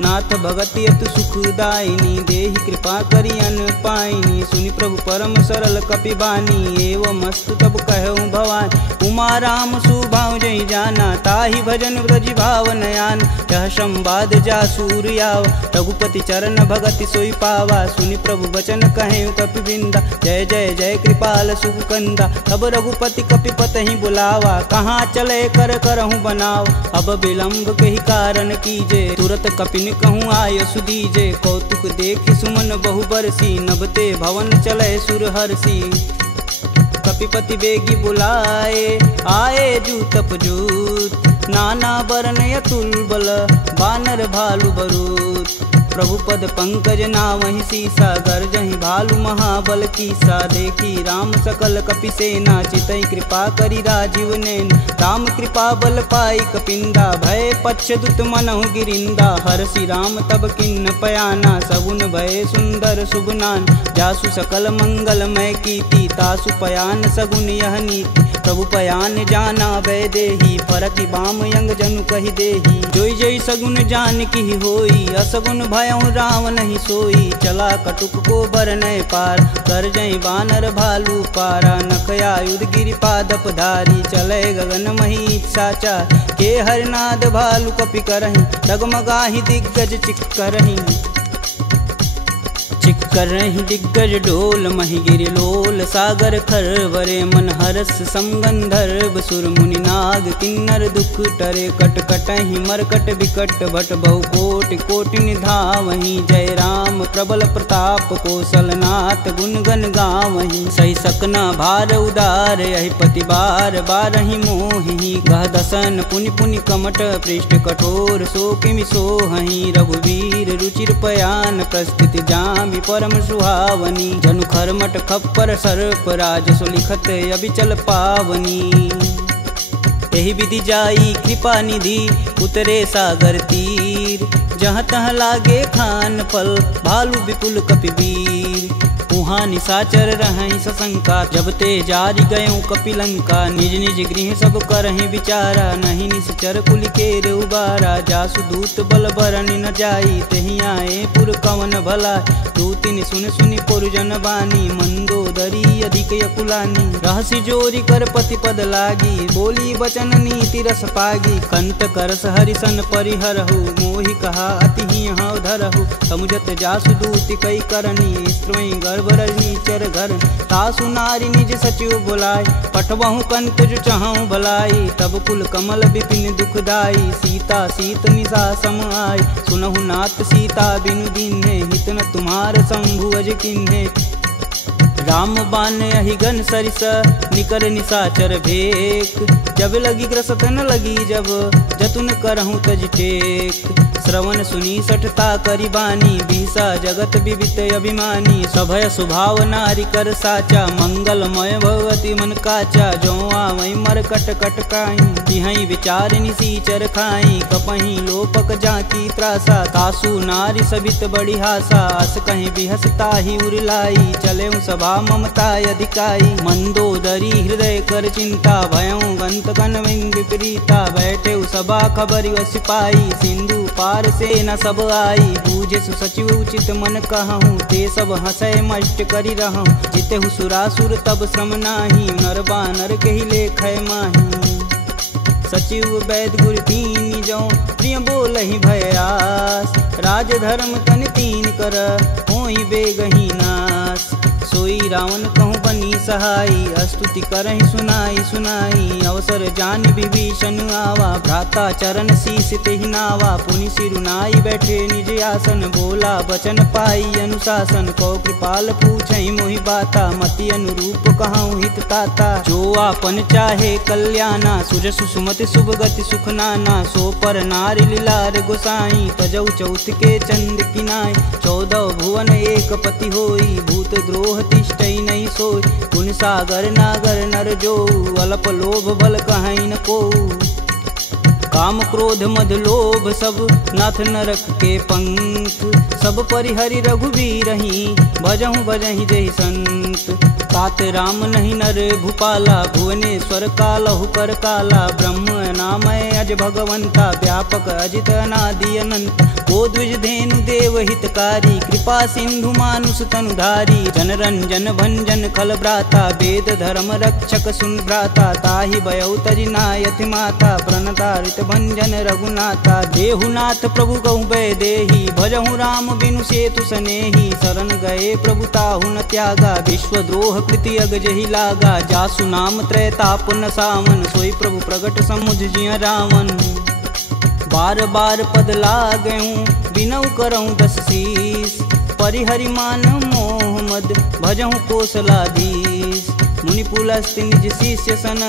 नाथ भगति अतु सुखदायिनी, देहि कृपा करि अन पाइनी। सुनि प्रभु परम सरल कपि बानी, एवं अस्तु तब कहऊँ भवानी। उमा राम सुभाव जहि जाना, ताहि भजन ब्रज भाव नयान। यह संवाद जासूर याव, रघुपति चरण भगति सोई पावा। सुनि प्रभु वचन कहें कपि बिंदा, जय जय जय कृपाल सुख कंदा। तब रघुपति कपि पतहि बुलावा, कहाँ चले कर करहूँ बनाव। अब विलम्ब कहि कारण कीजे, तुरत कपिन कहूँ आय सुदीजे। कौतुक देखि सुमन बहु बरसी, नभते भवन चले सुर हरसी। कपिपति बेगी बुलाए, आए जूत पजूत। नाना बरन अतुल बल, बानर भालु बरूत। प्रभु पद पंकज नावहि सीसा, गर्जहि भालु महाबल कीसा। देखी राम सकल कपि सेना, चितई कृपा करि राजीव नैन। राम कृपा बल पाई कपिंदा, भय पश्चदुत मनहु गिरिंदा। हरसि राम तब किन्न पयाना, सगुन भय सुंदर शुभनान। जासु सकल मंगलमय कीर्ति, तासु पयान सगुन यह नीति। प्रभु पयान जाना वै देही, फरकि बाम यंग जनु कहि देही। जोई जोई सगुन जान की होई, असगुन भयउ राम नहीं सोई। चला कटुक को बरनय पार, कर जय बानर भालू पारा। नखयायुध गिरिपादप धारी, चले गगन मही साचा। के हरनाद भालू कपि करहि, डगमगाहि दिग्गज चिक करहि। चिक कर रही दिग्गज डोल महिगिरि लोल सागर खरवरे मन हरस समगंधर्व सुर मुनि नाग किन्नर दुख टरे कट कटहि मरकट विकट भट बहु कोटि कोटि निधावहि जय राम प्रबल प्रताप कौशलनाथ गुण गण गावहि सही सकना भार उदार यही पति बार बारहि मोहि गह दसन पुनि पुनि कमट पृष्ठ कठोर सो किमि सोहहि रघुवीर रुचिर पयान प्रस्थित जामि परम सुहावनी जनु खरमट खप्पर सर्प राज सुलिखत अबिचल पावनी यही विधि जाई कृपा निधि उतरे सागर तीर जहाँ तहाँ लागे खान पल भालू विपुल कपिवीर उहाँ निशाचर रहै सशंका जब ते जारी गयों कपिलंका निज निज गृह सब करहि विचारा नहीं निश्चर कुल केर उबारा जासु दूत बल बरनि न जाई तेहि आए पुर कवन भला दूतिन सुन सुनि पुरजन बानी मंदोदरी अधिक यकुलानी रहसि जोरी कर पति पद लागी बोली बचन नीति रस पागी कंत करस हरिसन परिहरहु मोहि कहा अति ही हव धरहु समुझत जासु दूति कई करनी स्त्रोई गर्भ रजनीचर घर तासु नारी निज सचिव बुलाय पठबहु कंत जो चहु भलाई तब कुल कमल विपिन दुखदाई सीता सीत निशा सम आय सुनहु नाथ सीता बिनु दीन्हे हित न तुम्हार शंभु अज किन्हे राम बान अहिगन सरिस निकर निशाचर भेक जब लगी ग्रसत न लगी जब जतुन करहूँ तज टेक श्रवण सुनी सठता करी बानी बीसा जगत विवित अभिमानी सभय सुभाव नारी कर साचा मंगलमय भगवती मन काचा जो आवै मर कट कट काई तिहै विचार निसीचर खाई कपहि लोपक जाकी त्रासा तासु नारी सबित बड़ी हासा अस कहीं बिहसता ही उरलाई चले सभा ममता अधिकाई मंदोदरी हृदय कर चिंता भयं गंत कन विपरीता बैठे सभा खबरी सिपाही सिंधु पार से न सब आई बूझे सुसचिव उचित मन कहूँ ते सब हंसय मष्ट करी रहूँ जिते सुरासुर तब श्रम नाही नर बानर कही लेख माही सचिव वैद गुरु तीन जो प्रिय बोलहि भयास राज धर्म तन तीन कर होई बेगही नास सोई रावण कहूँ बनी सहाई अस्तुति करहि सुनाई सुनाई अवसर जान विभीषण आवा भ्राता चरण शीस तेहि नावा पुनि सिरुनाई बैठे निज आसन बोला बचन पाई अनुशासन को कृपाल पूछहि मोहि बाता मति अनुरूप कहूँ हित ताता जो आपन चाहे कल्याणा सुजसु सुमति शुभ गति सुख नाना सो पर नारी लीलार गोसाई तजौ चौथ के चंद किनाय 14 भुवन एक पति होई भूत द्रोह तिष्ठै नहीं सोई गुण सागर नागर नर जो अल्प लोभ बल कहीं न को काम क्रोध मद लोभ सब नाथ नरक के पंख सब परिहरि रघुवीर ही भजहु भजहि जहि संत तात राम नहीं नर भूपाला भुवनेश्वर कालहु कर काला ब्रह्म नामय अज भगवंता व्यापक अजित अनादि अनंत को द्विज धेनु देव हितकारी कृपा सिंधु मानुष तनुधारी जन रंजन भंजन खल भ्राता वेद धर्म रक्षक सुन भ्राता ताहि भयउ तजि नायति माता प्रणतारित भंजन रघुनाथा देहुनाथ प्रभु कहु भय देहि भजहु राम बिनु सेतु सनेहि शरण गए प्रभु ताहु न त्यागा विश्वद्रोह कृति अग जहि लागा जासु नाम त्रैताप न सावन सोई प्रभु प्रगट समुझ जिय रावण बार बार पद लागऊं बिनऊ करऊं 10 शीस परिहरि मान मोह मद भजहु कौशलाधीश मुनि पुलस्त्य निज शिष्य सन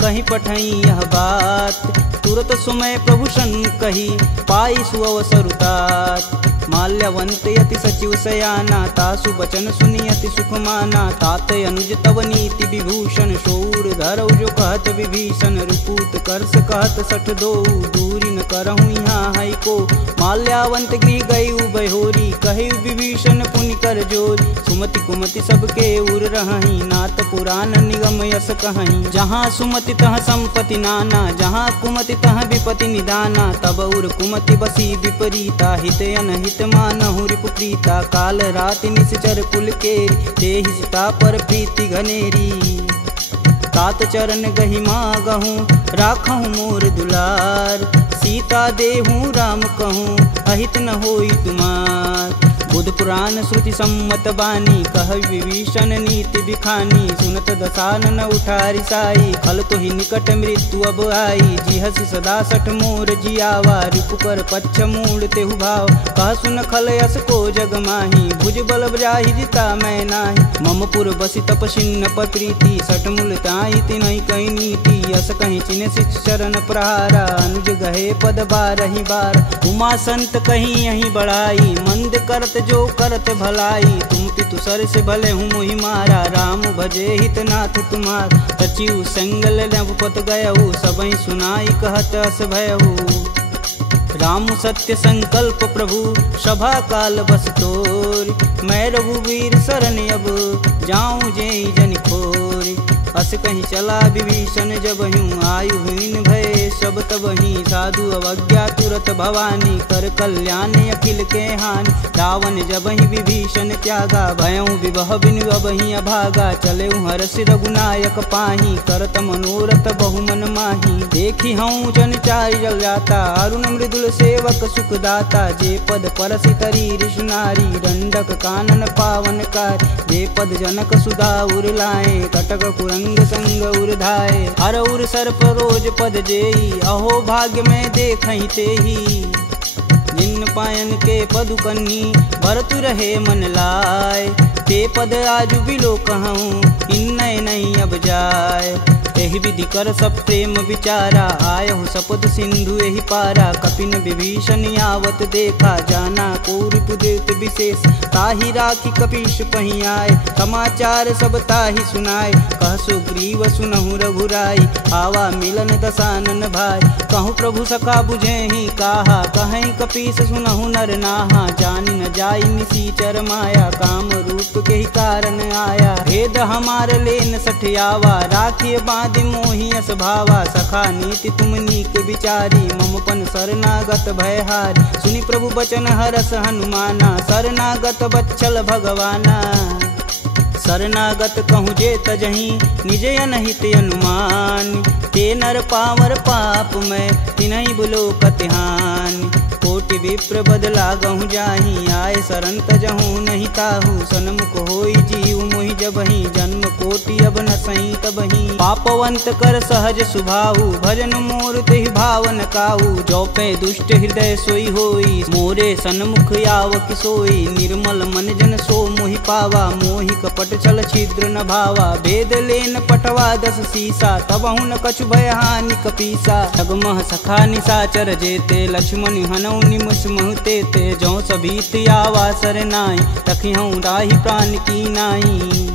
कहीं पठई यह बात तुरत सुमय प्रभु सन कही पाई सुअवसरुतात माल्यवंत यति सचिव सयाना तासु बचन सुनि अति सुख माना तात अनुज तव नीति विभूषण शौर धरऊ जो कहत विभीषण रुपूत करस कहत सठ दो दूरी न करहूँ यहाँ है को माल्यावंत गृह गई बहोरी कहे विभीषण पुनि कर जोर सुमति कुमति सबके उर रही नाथ पुराण निगम यस कहीं जहाँ सुमति तह संपत्ति नाना जहाँ कुमति तह विपति निदाना तब उर कुमति बसी विपरीता हित अनहित मानहु रिपु प्रीता काल राति निश्चर कुल केरी देहि सीता पर प्रीति घनेरी तात चरण गहि मागहूँ राखहूँ मोर दुलार सीता देहूँ राम कहूँ अहित न होई तुमार बुध पुराण श्रुति सम्मत बानी, कह विभीषण नीति बिखानी। सुनत दसानन उठारी साई, खल तो ही निकट मृत्यु अब आई। जी हसी सदा सठ मोर जियावा, रिपु कर पच्छ मूड तेहु भाव। कह सुन खल यस को जग माही, भुज बल ब्राहि जिता मैं नाही। मम पुर बसी तपसिन्न पर प्रीति, सठ मूल ताहि तिनहि कही नीति। यस कहीं चिन्ह शिष चरण प्रहारा, अनुज गहे पद बारहि बार। उमा संत कहीं यहीं बढ़ाई, मंद करत जो करत भलाई। तुम पितु सर से भले हूँ मोहि मारा, राम भजे हितनाथ तुम्हार। सचिव संगल नवपत गयहु, सबहि सुनाई कहत अस भयहु। राम सत्य संकल्प प्रभु, सभा काल बस तोर। मैं रघुवीर शरण अब, जाऊं जेई जन खोर। अस कहीं चला विभीषण जब हूँ, आयु हीन भय सब तबहि। साधु अवज्ञा तुरत भवानी, कर कल्याण अखिल के हानि। रावण जब ही विभीषण त्यागा, भयं विवह बिनु अबहि अभागा। चले हर्षि रघुनायक पाही, करत मनोरथ बहुमन माही। देखी हूँ जन चारि जल जाता, अरुण मृदुल सेवक सुखदाता। जे पद परसि तरी ऋषुनारी, दंडक कानन पावन कार। जे पद जनक सुधा उर लाए, कटक कुरंग संग उर्धाए। हर उर सर्प रोज पद जेई, अहो भाग्य में देखहि तेहि। जिन पायन के पदु कन्ही, भरतु रहे मन लाय। ते पद आजु बिलो कहूँ, इन्नय नहीं अब जाय। एहि विधि कर सब प्रेम विचारा, आयहु सपद सिंधु एहि पारा। कपिन विभीषण आवत देखा, जाना को रिपुदेत विशेष। ताहि राखी कपीश पहि आए, समाचार सब ताहि सुनाए। कह सुग्रीव सुनहु रघुराई, आवा मिलन दसानन भाई। कहूँ प्रभु सखा बुझेहि काहा, कहीं कपीस सुनहु नर नाहा। जानि न जाई निसीचर माया, काम रूप के ही कारण आया। भेद हमार लेन सठियावा, राखिय बांधि मोहि अस भावा। सखा नीति तुम नीक विचारी, मम पन शरणागत भयहारी। सुनि प्रभु बचन हरस हनुमाना, शरणागत बच्चल भगवाना। शरणागत कहूँ जे तजहि, निज अनहित अनुमान। ते नर पावर पाप में, तिनहि बुलो कतिहान। कोटि विप्र बदला गहूँ जाहि, आए शरण तजहूँ नहीं ताहू। सन्मुख होई जीव मोहि जबहि, जन्म कोटि अब न सही तबहि। पापवंत कर सहज सुभाऊ, भजन मोर तेहि भावन काऊ। जौपे दुष्ट हृदय सोई होई, मोरे सन्मुख आव किसोई। निर्मल मन जन सो मोहि पावा, मोहि कपट छल छिद्र न भावा। भेद लेन पटवा दस सीसा, तबहु न कछु भय हानि कपीसा। जगमह सखा निशाचर जेते, लक्ष्मण हनौ निमुष महते ते। जौ सभी आवा सरनाई, तखिहूँ राही प्राण की नाई।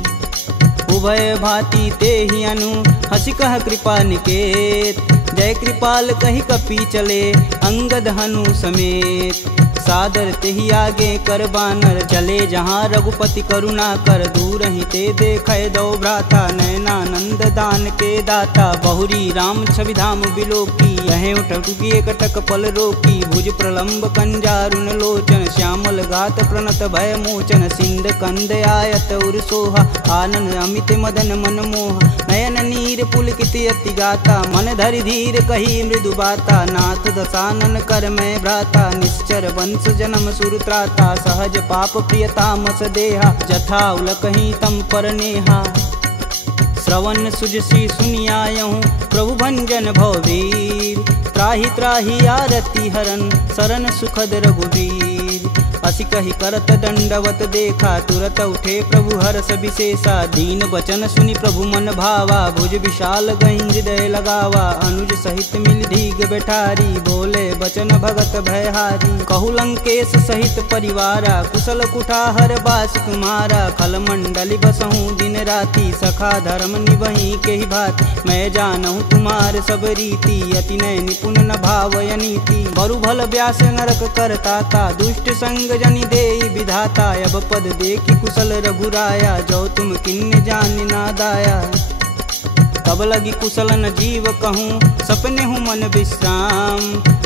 उभय भांति ते ही अनु, हसी कह कृपा निकेत। जय कृपाल कही कपी चले, अंगद हनु समेत। सादर तेहि आगे कर बानर, चले जहाँ रघुपति करुणा कर। दूर ही ते देखै दो भ्राता, नयनानंद दान के दाता। बहुरी राम छवि धाम बिलोकी, यहीं उठुकी एकटक पल रोकी। भुज प्रलंब कंजारुन लोचन, श्यामल गात प्रणत भय मोचन। सिंध कंद आयत उर सोहा, आनन अमित मदन मन मोह। नयन नीर पुलकित अति गाता, मन धरि धीर कही मृदु बाता। नाथ दसानन कर मैं भ्राता, निश्चर वंश जन्म सुरत्राता। सहज पाप प्रियता मस देहा, जथा उलकहि तम पर नेहा। श्रवण सुजसी सुनियायहूँ, प्रभु भंजन भववीर। त्राहि त्राहि आरती हरन, शरण सुखद रघुवीर। असी कही करत दंडवत देखा, तुरत उठे प्रभु हर्ष विशेषा। दीन वचन सुनि प्रभु मन भावा, भुज विशाल गहि हृदय लगावा। अनुज सहित मिल धीग बैठारी, बोले बचन भगत भयहारी। कहु लंकेश सहित परिवारा, कुशल कुठाहर बास तुम्हारा। खल मंडली बसहूँ दिन राति, सखा धर्म निबहि के ही भात। मैं जानहूँ तुम्हार सब रीति, अति नय निपुण न भावय नीति। बरु भल व्यास नरक करताता, दुष्ट संग जनि देई विधाता। अब पद देखी कुशल रघुराया, जो तुम किन्ने जान ना दाया। तब लगी कुशल न जीव कहूँ, सपने हूँ मन विश्राम।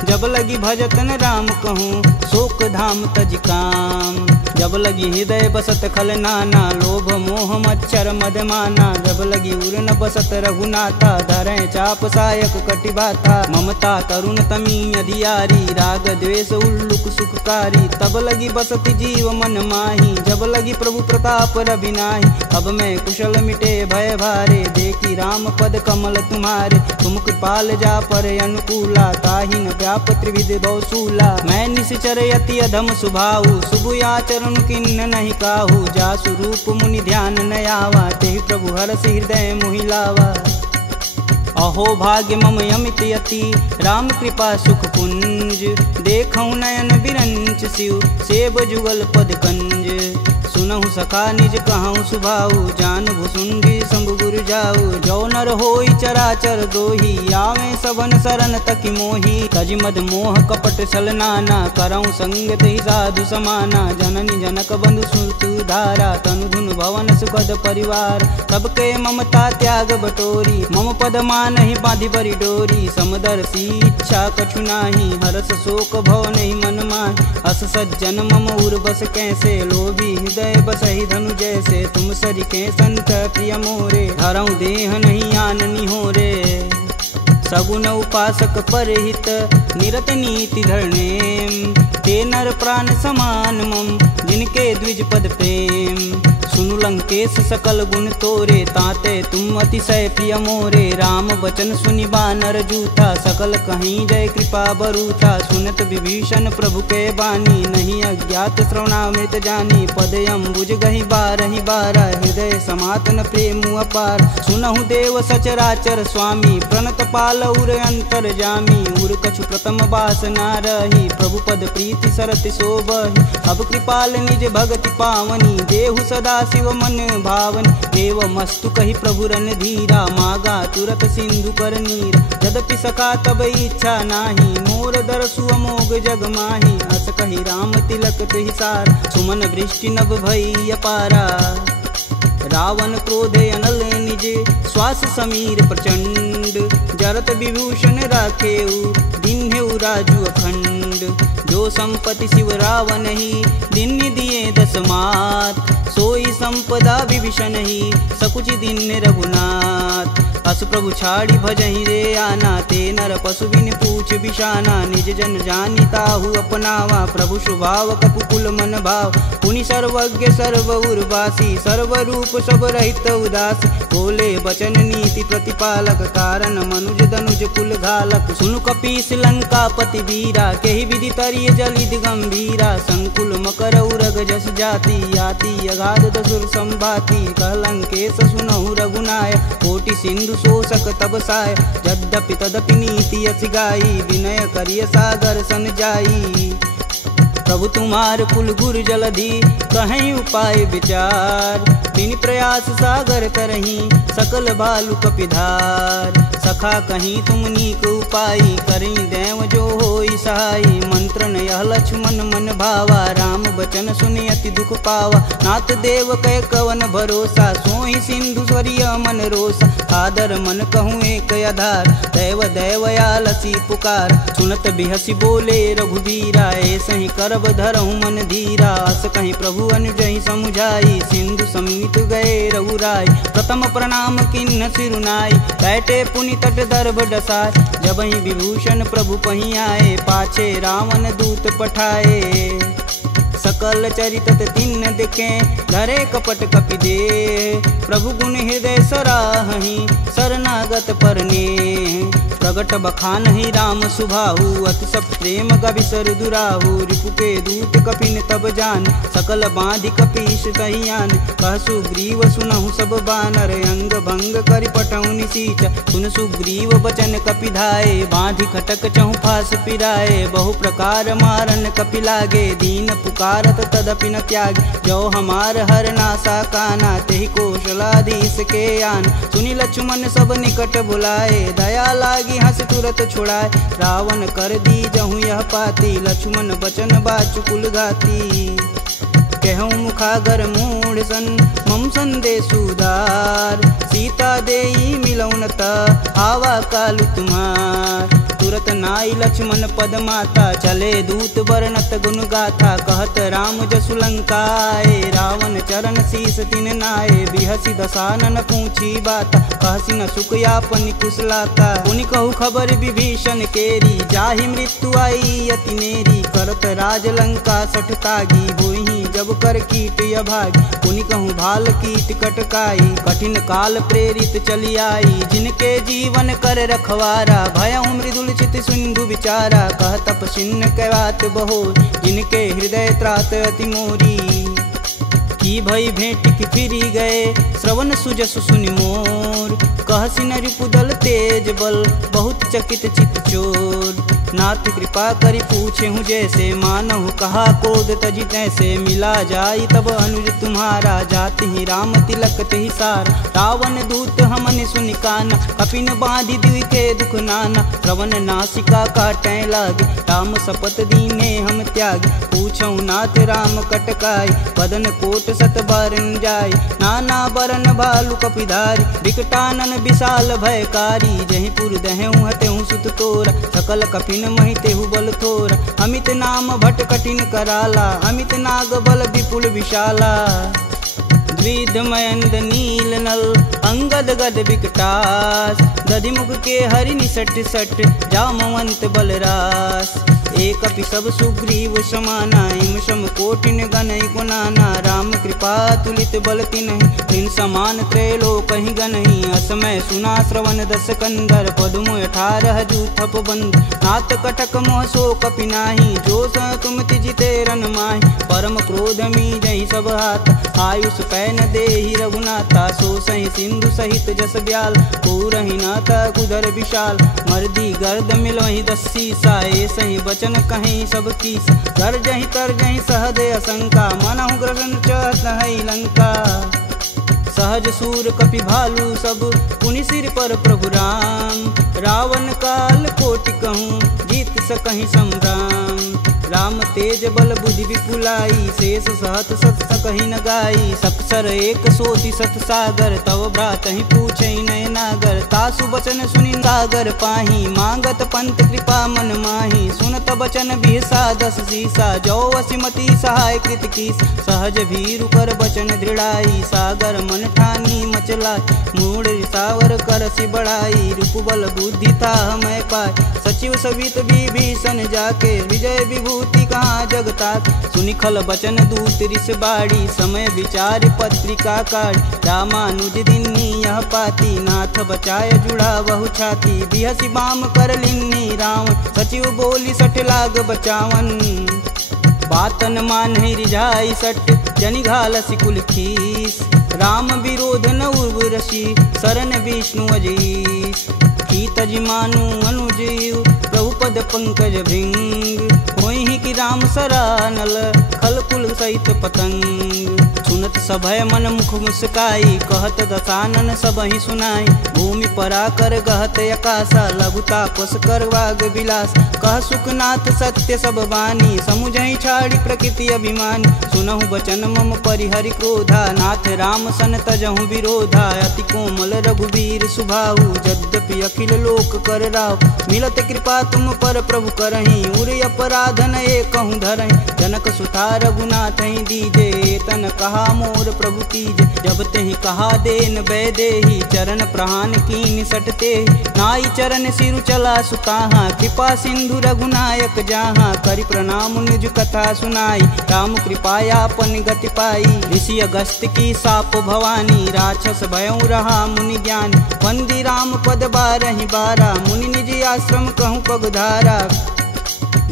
जब लगी भजतन राम कहूँ, शोक धाम तज काम। जब लगी हृदय बसत खल नाना, लोभ मोह मच्छर मद माना। जब लगी उर न बसत रघुनाथा, धर्म धरें चाप सायक कटिबाता। ममता तरुण तमी अधियारी, राग द्वेष उल्लुक सुखकारी। तब लगी बसति जीव मन माही, जब लगी प्रभु प्रताप रवि नाही। अब मैं कुशल मिटे भय भारे, देखी राम पद कमल तुम्हारे। तुम कृपाल जा पर अनुकूला, ताहि न व्याप त्रिविध बहुसूला। मैं निश्चर यति अधम सुभाऊ, शुभ आचरण किन्न नहीं काहू। जासु रूप मुनि ध्यान न आवा, तेहि प्रभु हरष हृदय मोहि लावा। अहो भाग्य मम यमित यति, राम कृपा सुख पुंज। देखऊँ नयन बिरंच शिव, सेब जुगल पद कंज। सुनहु सखा निज कहूँ सुभाऊ, जान भुसुंडी शंभु गुरु जाऊ। जो नर होई चराचर दोही, आवे सबन शरण तकी मोही। तज मद मोह कपट सल नाना, करऊँ संग तेहि साधु समाना। जननी जनक बंधु सुतु धारा, तनु धुन भवन सुखद परिवार। सबके ममता त्याग बटोरी, मम पद मानहि बांधि बरी डोरी। समदर्शी इच्छा कछु नाही, हरस शोक भव नहीं मन माहि। अस सज्जन मम उर बस कैसे, लोभी हृदय बसहि धनु जैसे। तुम सरिके संत प्रिय मोरे, धरऊँ देह नहीं आननी हो रे। सगुन उपासक परहित, निरत नीति धरणेम। ते नर प्राण समान मम, जिनके द्विज पद प्रेम। सुनु लंकेश सकल गुण तोरे, ताते तुम अतिशय प्रिय मोरे। राम बचन सुनि बानर जूथा, सकल कहीं जय कृपा बरूथा। सुनत विभीषण प्रभु के बानी, नहीं अज्ञात श्रवणामृत जानी। पद अम्बुज गहि बारहि बारा, हृदय समातन प्रेम अपार। सुनहु देव सचराचर स्वामी, प्रणत पाल उर अंतर जामी। उर कछु प्रथम बास ना रही, प्रभु पद प्रीति सरति शोभहि। अब कृपाल निज भगति पावनी, देहु सदा शिव मन भावनी। एवमस्तु कहि प्रभु रन धीरा, मागा तुरत सिंधु कर नीर। यद्यपि सखा तब इच्छा नाही, मोर दरसु अमोघ जग माही। अस कहि राम तिलक तेहि सार, सुमन वृष्टि नभ भई अपारा। रावण क्रोधे अनल निज, श्वास समीर प्रचंड। जरत विभूषण राखेऊ, दिन्हेऊ राजु अखंड। जो संपत्ति शिव रावण ही, दिन दिए दस मात। सोई संपदा विभीषण ही, सकुच दिन रघुनाथ। अस प्रभु छाड़ी भजहि रे आना, ते नर पशु बिन पूछ बिशाना। निज जन जानि ताहु अपनावा, प्रभु स्वभाव कपुकुल मन भाव। पुनि सर्वज्ञ सर्व उर्वासी, सर्व रूप सब रहित उदासी। बोले बचन नीति प्रतिपालक, कारण मनुज धनुज कुल घालक। सुनु कपीस लंकापति वीरा, केहि विधि तरिय जलिद गंभीरा। संकुल मकर उरग जस जाति, याति अगाध दसुर संभाति। कहलंकेश सुनहु रघुनाय, कोटि सिंधु शोषक तब साय। यद्यपि तदपि नीति यस गाई, विनय करिय सागर सन जाई। प्रभु तुम्हार कुल गुर जलधि, कहीं उपाय विचार। बिन प्रयास सागर तरही, सकल भालु कपिधार। सखा कहीं तुम नीक उपाय, करी देव जो होई सहाय। मंत्रन यह लक्ष्मण मन भावा, राम बचन सुनि अति दुख पावा। नाथ देव कह कवन भरोसा, सोहि सिंधु स्वरिय मन रोसा। आदर मन कहूँ एक आधार, दैव दैवयालसी पुकार। सुनत बिहसी बोले रघुबीरा, ऐसे ही करब धरहु मन धीरा। अस कहीं प्रभु अनुजहि समुझाई, सिंधु समीत गए रघुराय। प्रथम प्रणाम किन्न सिरुनाई, बैठे पुनि तट दर्भ डसाय। जबहि विभूषण प्रभु पहीं आए, पाछे रावण दूत पठाए। सकल चरित तिन्न दिखे, धरे कपट कपि दे। प्रभु गुण हृदय सराहि, शरणागत परने। प्रगट बखानहि राम सुभाहु, अति सब प्रेम गविसर दुराहु। रिपु के दूत कपिन तब जान, सकल बांधि कपीश तहियान। कह सुग्रीव सुनहु सब बानर, अंग भंग करि पठऊ निसीच। सुन सुग्रीव बचन कपि धाये, बांधि खटक चहु फास पिराए। बहु प्रकार मारन कपि लागे, दीन पुकारत तदपि न त्याग। जो हमार हर नासा काना, तेहि कौशलाधीश के आन। सुनि लक्ष्मण सब निकट बुलाए, दया लागी हंस तुरत छुड़ाए। रावण कर दी जहूँ यह पाती, लक्ष्मण बचन बाचुकुल घाती। कहूँ मुखागर मूढ़ सन, मम संदेश उदार। सीता देई मिलौनता, आवा कालु तुम्हार। तुरत नाई लक्ष्मण पद माता, चले दूत बरनत गुण गाथा, कहत राम जसु लंकाए, रावण चरण शीस तिन नाये, बिहसी दसानन पूछी बाता, कहसी न सुख यापन कुशलाता, पुनि कहु खबर विभीषण केरी, जाहि मृत्यु आई अति नेरी, करत राज लंका सठ तागी, होहि जब कर कीट अभागी, पुनि कहूँ भाल कीट कटकाई, कठिन काल प्रेरित चली आई, जिनके जीवन कर रखवारा, भयउ मृदुल चित सिंधु विचारा, कह तप छिन्न कैवात बहो, जिनके हृदय त्रात अति मोरी, की भई भेंट की फिरी गए, श्रवण सुजस सुनि मोर, कहसी न रिपुदल तेज बल, बहुत चकित चित चोर, नाथ कृपा करि पूछे हूँ जैसे, मानहु कहा कोद तजि तैसे, मिला जाई तब अनुज तुम्हारा, जाति ही राम तिलक तेहि सारा, रावण दूत हमन सुनि काना, कपिन बांधि दिव्य के दुख नाना, श्रवण नासिका काटै लागे, राम शपथ दीने हम त्याग, पूछऊ नाथ राम कटकाई, बदन कोट सत बारन जाय, नाना बरन भालु कपिधारी, विकटानन विशाल भयकारी, जहि पुर दहु हतेहु सुत तोरा, सकल कपिन महि तेहु बल थोरा, अमित नाम भट कठिन कराला, अमित नाग बल विपुल विशाला, द्विध मयंद नील नल, अंगद गद विकटास, दधिमुख के हरि निसट सट, जामवंत बलरास, एक अपि सब सुग्रीव समाना, इम सम कोटिन गनई गुनाना, राम कृपा तुलित बल तिन्हि, तिन समान त्रैलोक कहीं गनहि, असमय सुना श्रवण दस कंदर, पदुम 18 जूथप बंद, नाथ कटक मोह सो कपि नाही, जो स तुम तिजिते रन माहि, परम क्रोध मी जहि सब हाथ, आयुष पैन देहि रघुनाथा, सो सहि सिंधु सहित जस ब्याल, पूरहि नाथ कुधर विशाल, मर्दी गर्द मिलहि 10 सीसा, सही बचन कहीं सब कीस, गर्जहि तरजहि सहदे असंका, मनहु ग्रसन चहई लंका, सहज सूर कपि भालू सब, पुनि सिर पर प्रभु राम, रावण काल कोटि कहूँ, जीत सकहि संग्राम, राम तेज बल बुद्धि विपुलाई, शेष सहत सत सकहि न गाई, सकसर एक सोति सत सागर, तव भ्रात ही पूछै नय नागर, तासु बचन सुनि सागर पाही, मांगत पंत कृपा मन माही, सुनत बचन बिहसा 10 सीसा, जो असिमति सहाय कृत कीस, सहज भीरु कर बचन दृढ़ाई, सागर मन ठानी मचला, मूढ़ रिसावर करसि बढ़ाई, रूपबल बुद्धि था मैं पाय, सचिव सवित विभीषण जाके, विजय विभूति कहाँ जगता, सुनि खल बचन दूत रिस बाड़ी, समय विचार पत्रिका काढ़, रामानुज दिन्नी यह पाती, नाथ बचाय जुड़ा बहु छाती, बिहसी बाम कर लिन्नी रावण, सचिव बोली सठ लाग बचावन, बातन मान रिझाई सट, जनि घालसी कुल खीस, राम विरोध न उर्वरसी, शरण विष्णु अजीस, की तज मानु अनुजीव, प्रभु पद पंकज भृंग, होहि कि राम सरानल, खल कुल सहित पतंग, सुनत सभय मन मुख मुस्काई, कहत दसानन सबहि सुनाई, भूमि परा कर गहत आकाशा, लघु तापस कर वाग विलास, कह सुखनाथ सत्य सब बानी, समुझहि छाड़ी प्रकृति अभिमानी, सुनहु बचन मम परिहरि क्रोधा, नाथ राम सन तजहु विरोधा, अति कोमल रघुवीर सुभाहु, यद्यपि अखिल लोक कर राव, मिलत कृपा तुम पर प्रभु करहि, उर अपराधन एकहु धरहि, जनक सुता रघुनाथ ही दीजे, तन कहा मोर प्रभु तीज, जब तेहि कहा देन बैदेही, चरण प्रहान कीन सटते, नाई चरण सिरु चला सुताहा, कृपा सिंधु रघुनायक जहाँ, करि प्रणाम निज कथा सुनाई, राम कृपायापन गति पाई, ऋषि अगस्त की साप भवानी, राक्षस भयउ रहा मुनि ज्ञान, वंदी राम पद 12 मुनि निज आश्रम कहूँ पगधारा,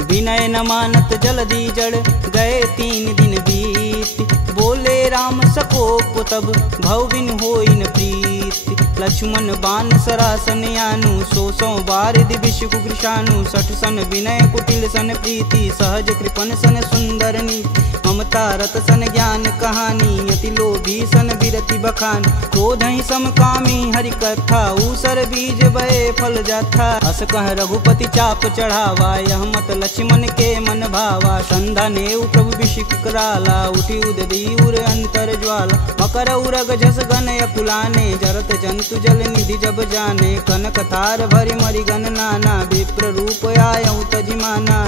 विनय न मानत जलधि जड़, गए 3 दिन बीत, बोले राम सकोप तब, भव बिन होई न प्रीत, लक्ष्मण बान सरासन यानु, 100 बार दिविश कुकृशानु, 60 सन विनय कुटिल सन प्रीति, सहज कृपन सन सुंदर नीति, ममता रत सन ज्ञान कहानी, अति लोभी सन विरति बखान, क्रोधहि समकामी हरि कथा, ऊसर बीज बए फल जाथा, अस कह रघुपति चाप चढ़ावा, यह मत लक्ष्मण के मन भावा, संधा नेउ प्रभु विषिक कराला, उठी उददी उर अंतर ज्वाला, मकर उरग झस गन अकुलाने, जरत जलत जंतु जल निधि जब जाने, कनक थार भरि मरिगन नाना, विप्र रूप आयऊ तजिमाना।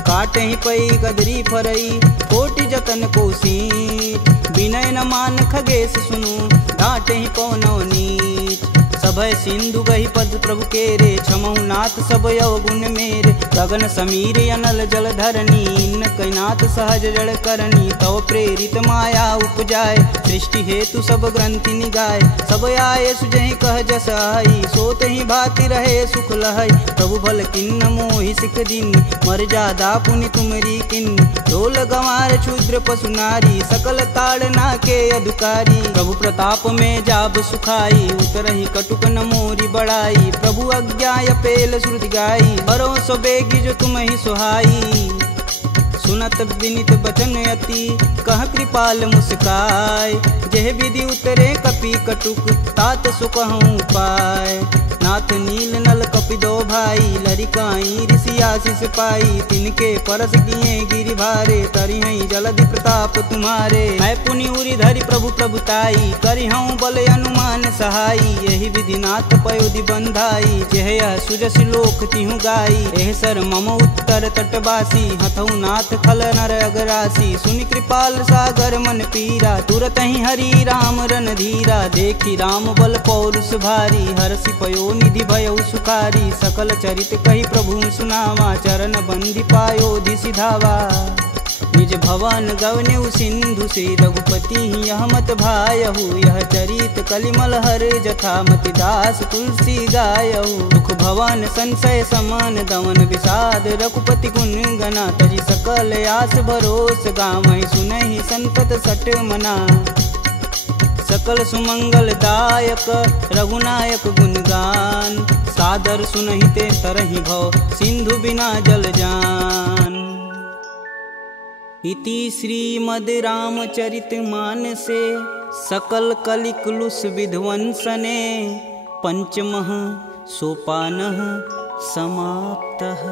काटे ही पई गदरी फरई, कोटि जतन को सीट, विनय न मान खगेश सुनु, डांटे ही पौनौ नीच। सभय सिंधु गही पद प्रभु केरे, छमहु नाथ सब यवगुण मेरे। गगन समीर अनल जल धरनी, इन कैनाथ सहज जड़ करनी। तव प्रेरित माया उपजाय, सृष्टि हेतु सब ग्रंथि निगाय। सब आये सुजहि कह जस आई, सोते ही भाति रहे सुख लहई। प्रभु भल किन्न मोहि सिख दिन, मर्यादा पुनि तुमरी किन्न। ढोल गंवार क्षुद्र पशु नारी, सकल ताड़ना के अधिकारी। प्रभु प्रताप में जाब सुखाई, उतरहि कटुक न मोरी बड़ाई। प्रभु अज्ञा पेल श्रुति गाई, बरो सो बेगी जो तुम ही सुहाई। सुनत विनित बचन अति, कह कृपाल मुस्काय। जेह विधि उतरे कपि कटुक, तात सुकहूँ पाय। नाथ नील नल कपि दो भाई, लरिकाई ऋषि आशीष पाई। तिनके परस किए गिरि भारे, तरिहै जलधि प्रताप तुम्हारे। मैं पुनि उरि धरि प्रभु प्रभुताई, करिहऊँ बल अनुमान सहाई। यही विधि नाथ पयोधि बंधाई, जेह यह सुजस लोक तिहु गाई। एह सर मम उत्तर तटवासी, हथऊ नाथ खल नर अगरासी। सुनि कृपाल सागर मन पीरा, तुरत ही हरि राम रन धीरा। देखी राम बल पौरुष भारी, हरषि पयो निधि भयउ सुखारी। सकल चरित कही प्रभु सुनावा, चरण बंधि पायोधि सिधावा। निज भवन गवनेउ सिंधु से, रघुपति यह मत भायहु। यह चरित कलिमल हर जथा, मति दास तुलसी गायहु। दुख भवन संशय समान, दमन विषाद रघुपति गुण गना। तजि सकल आस भरोस, गावहि सुनहि संतत सट मना। सकल सुमंगल दायक रघुनायक गुणगान, सादर सुनहिते तरहि भव, सिंधु बिना जल जान। इति श्रीमद् रामचरित मानसे, सकल कलिकुलुष विध्वंसने। पंचमः सोपानः समाप्तः।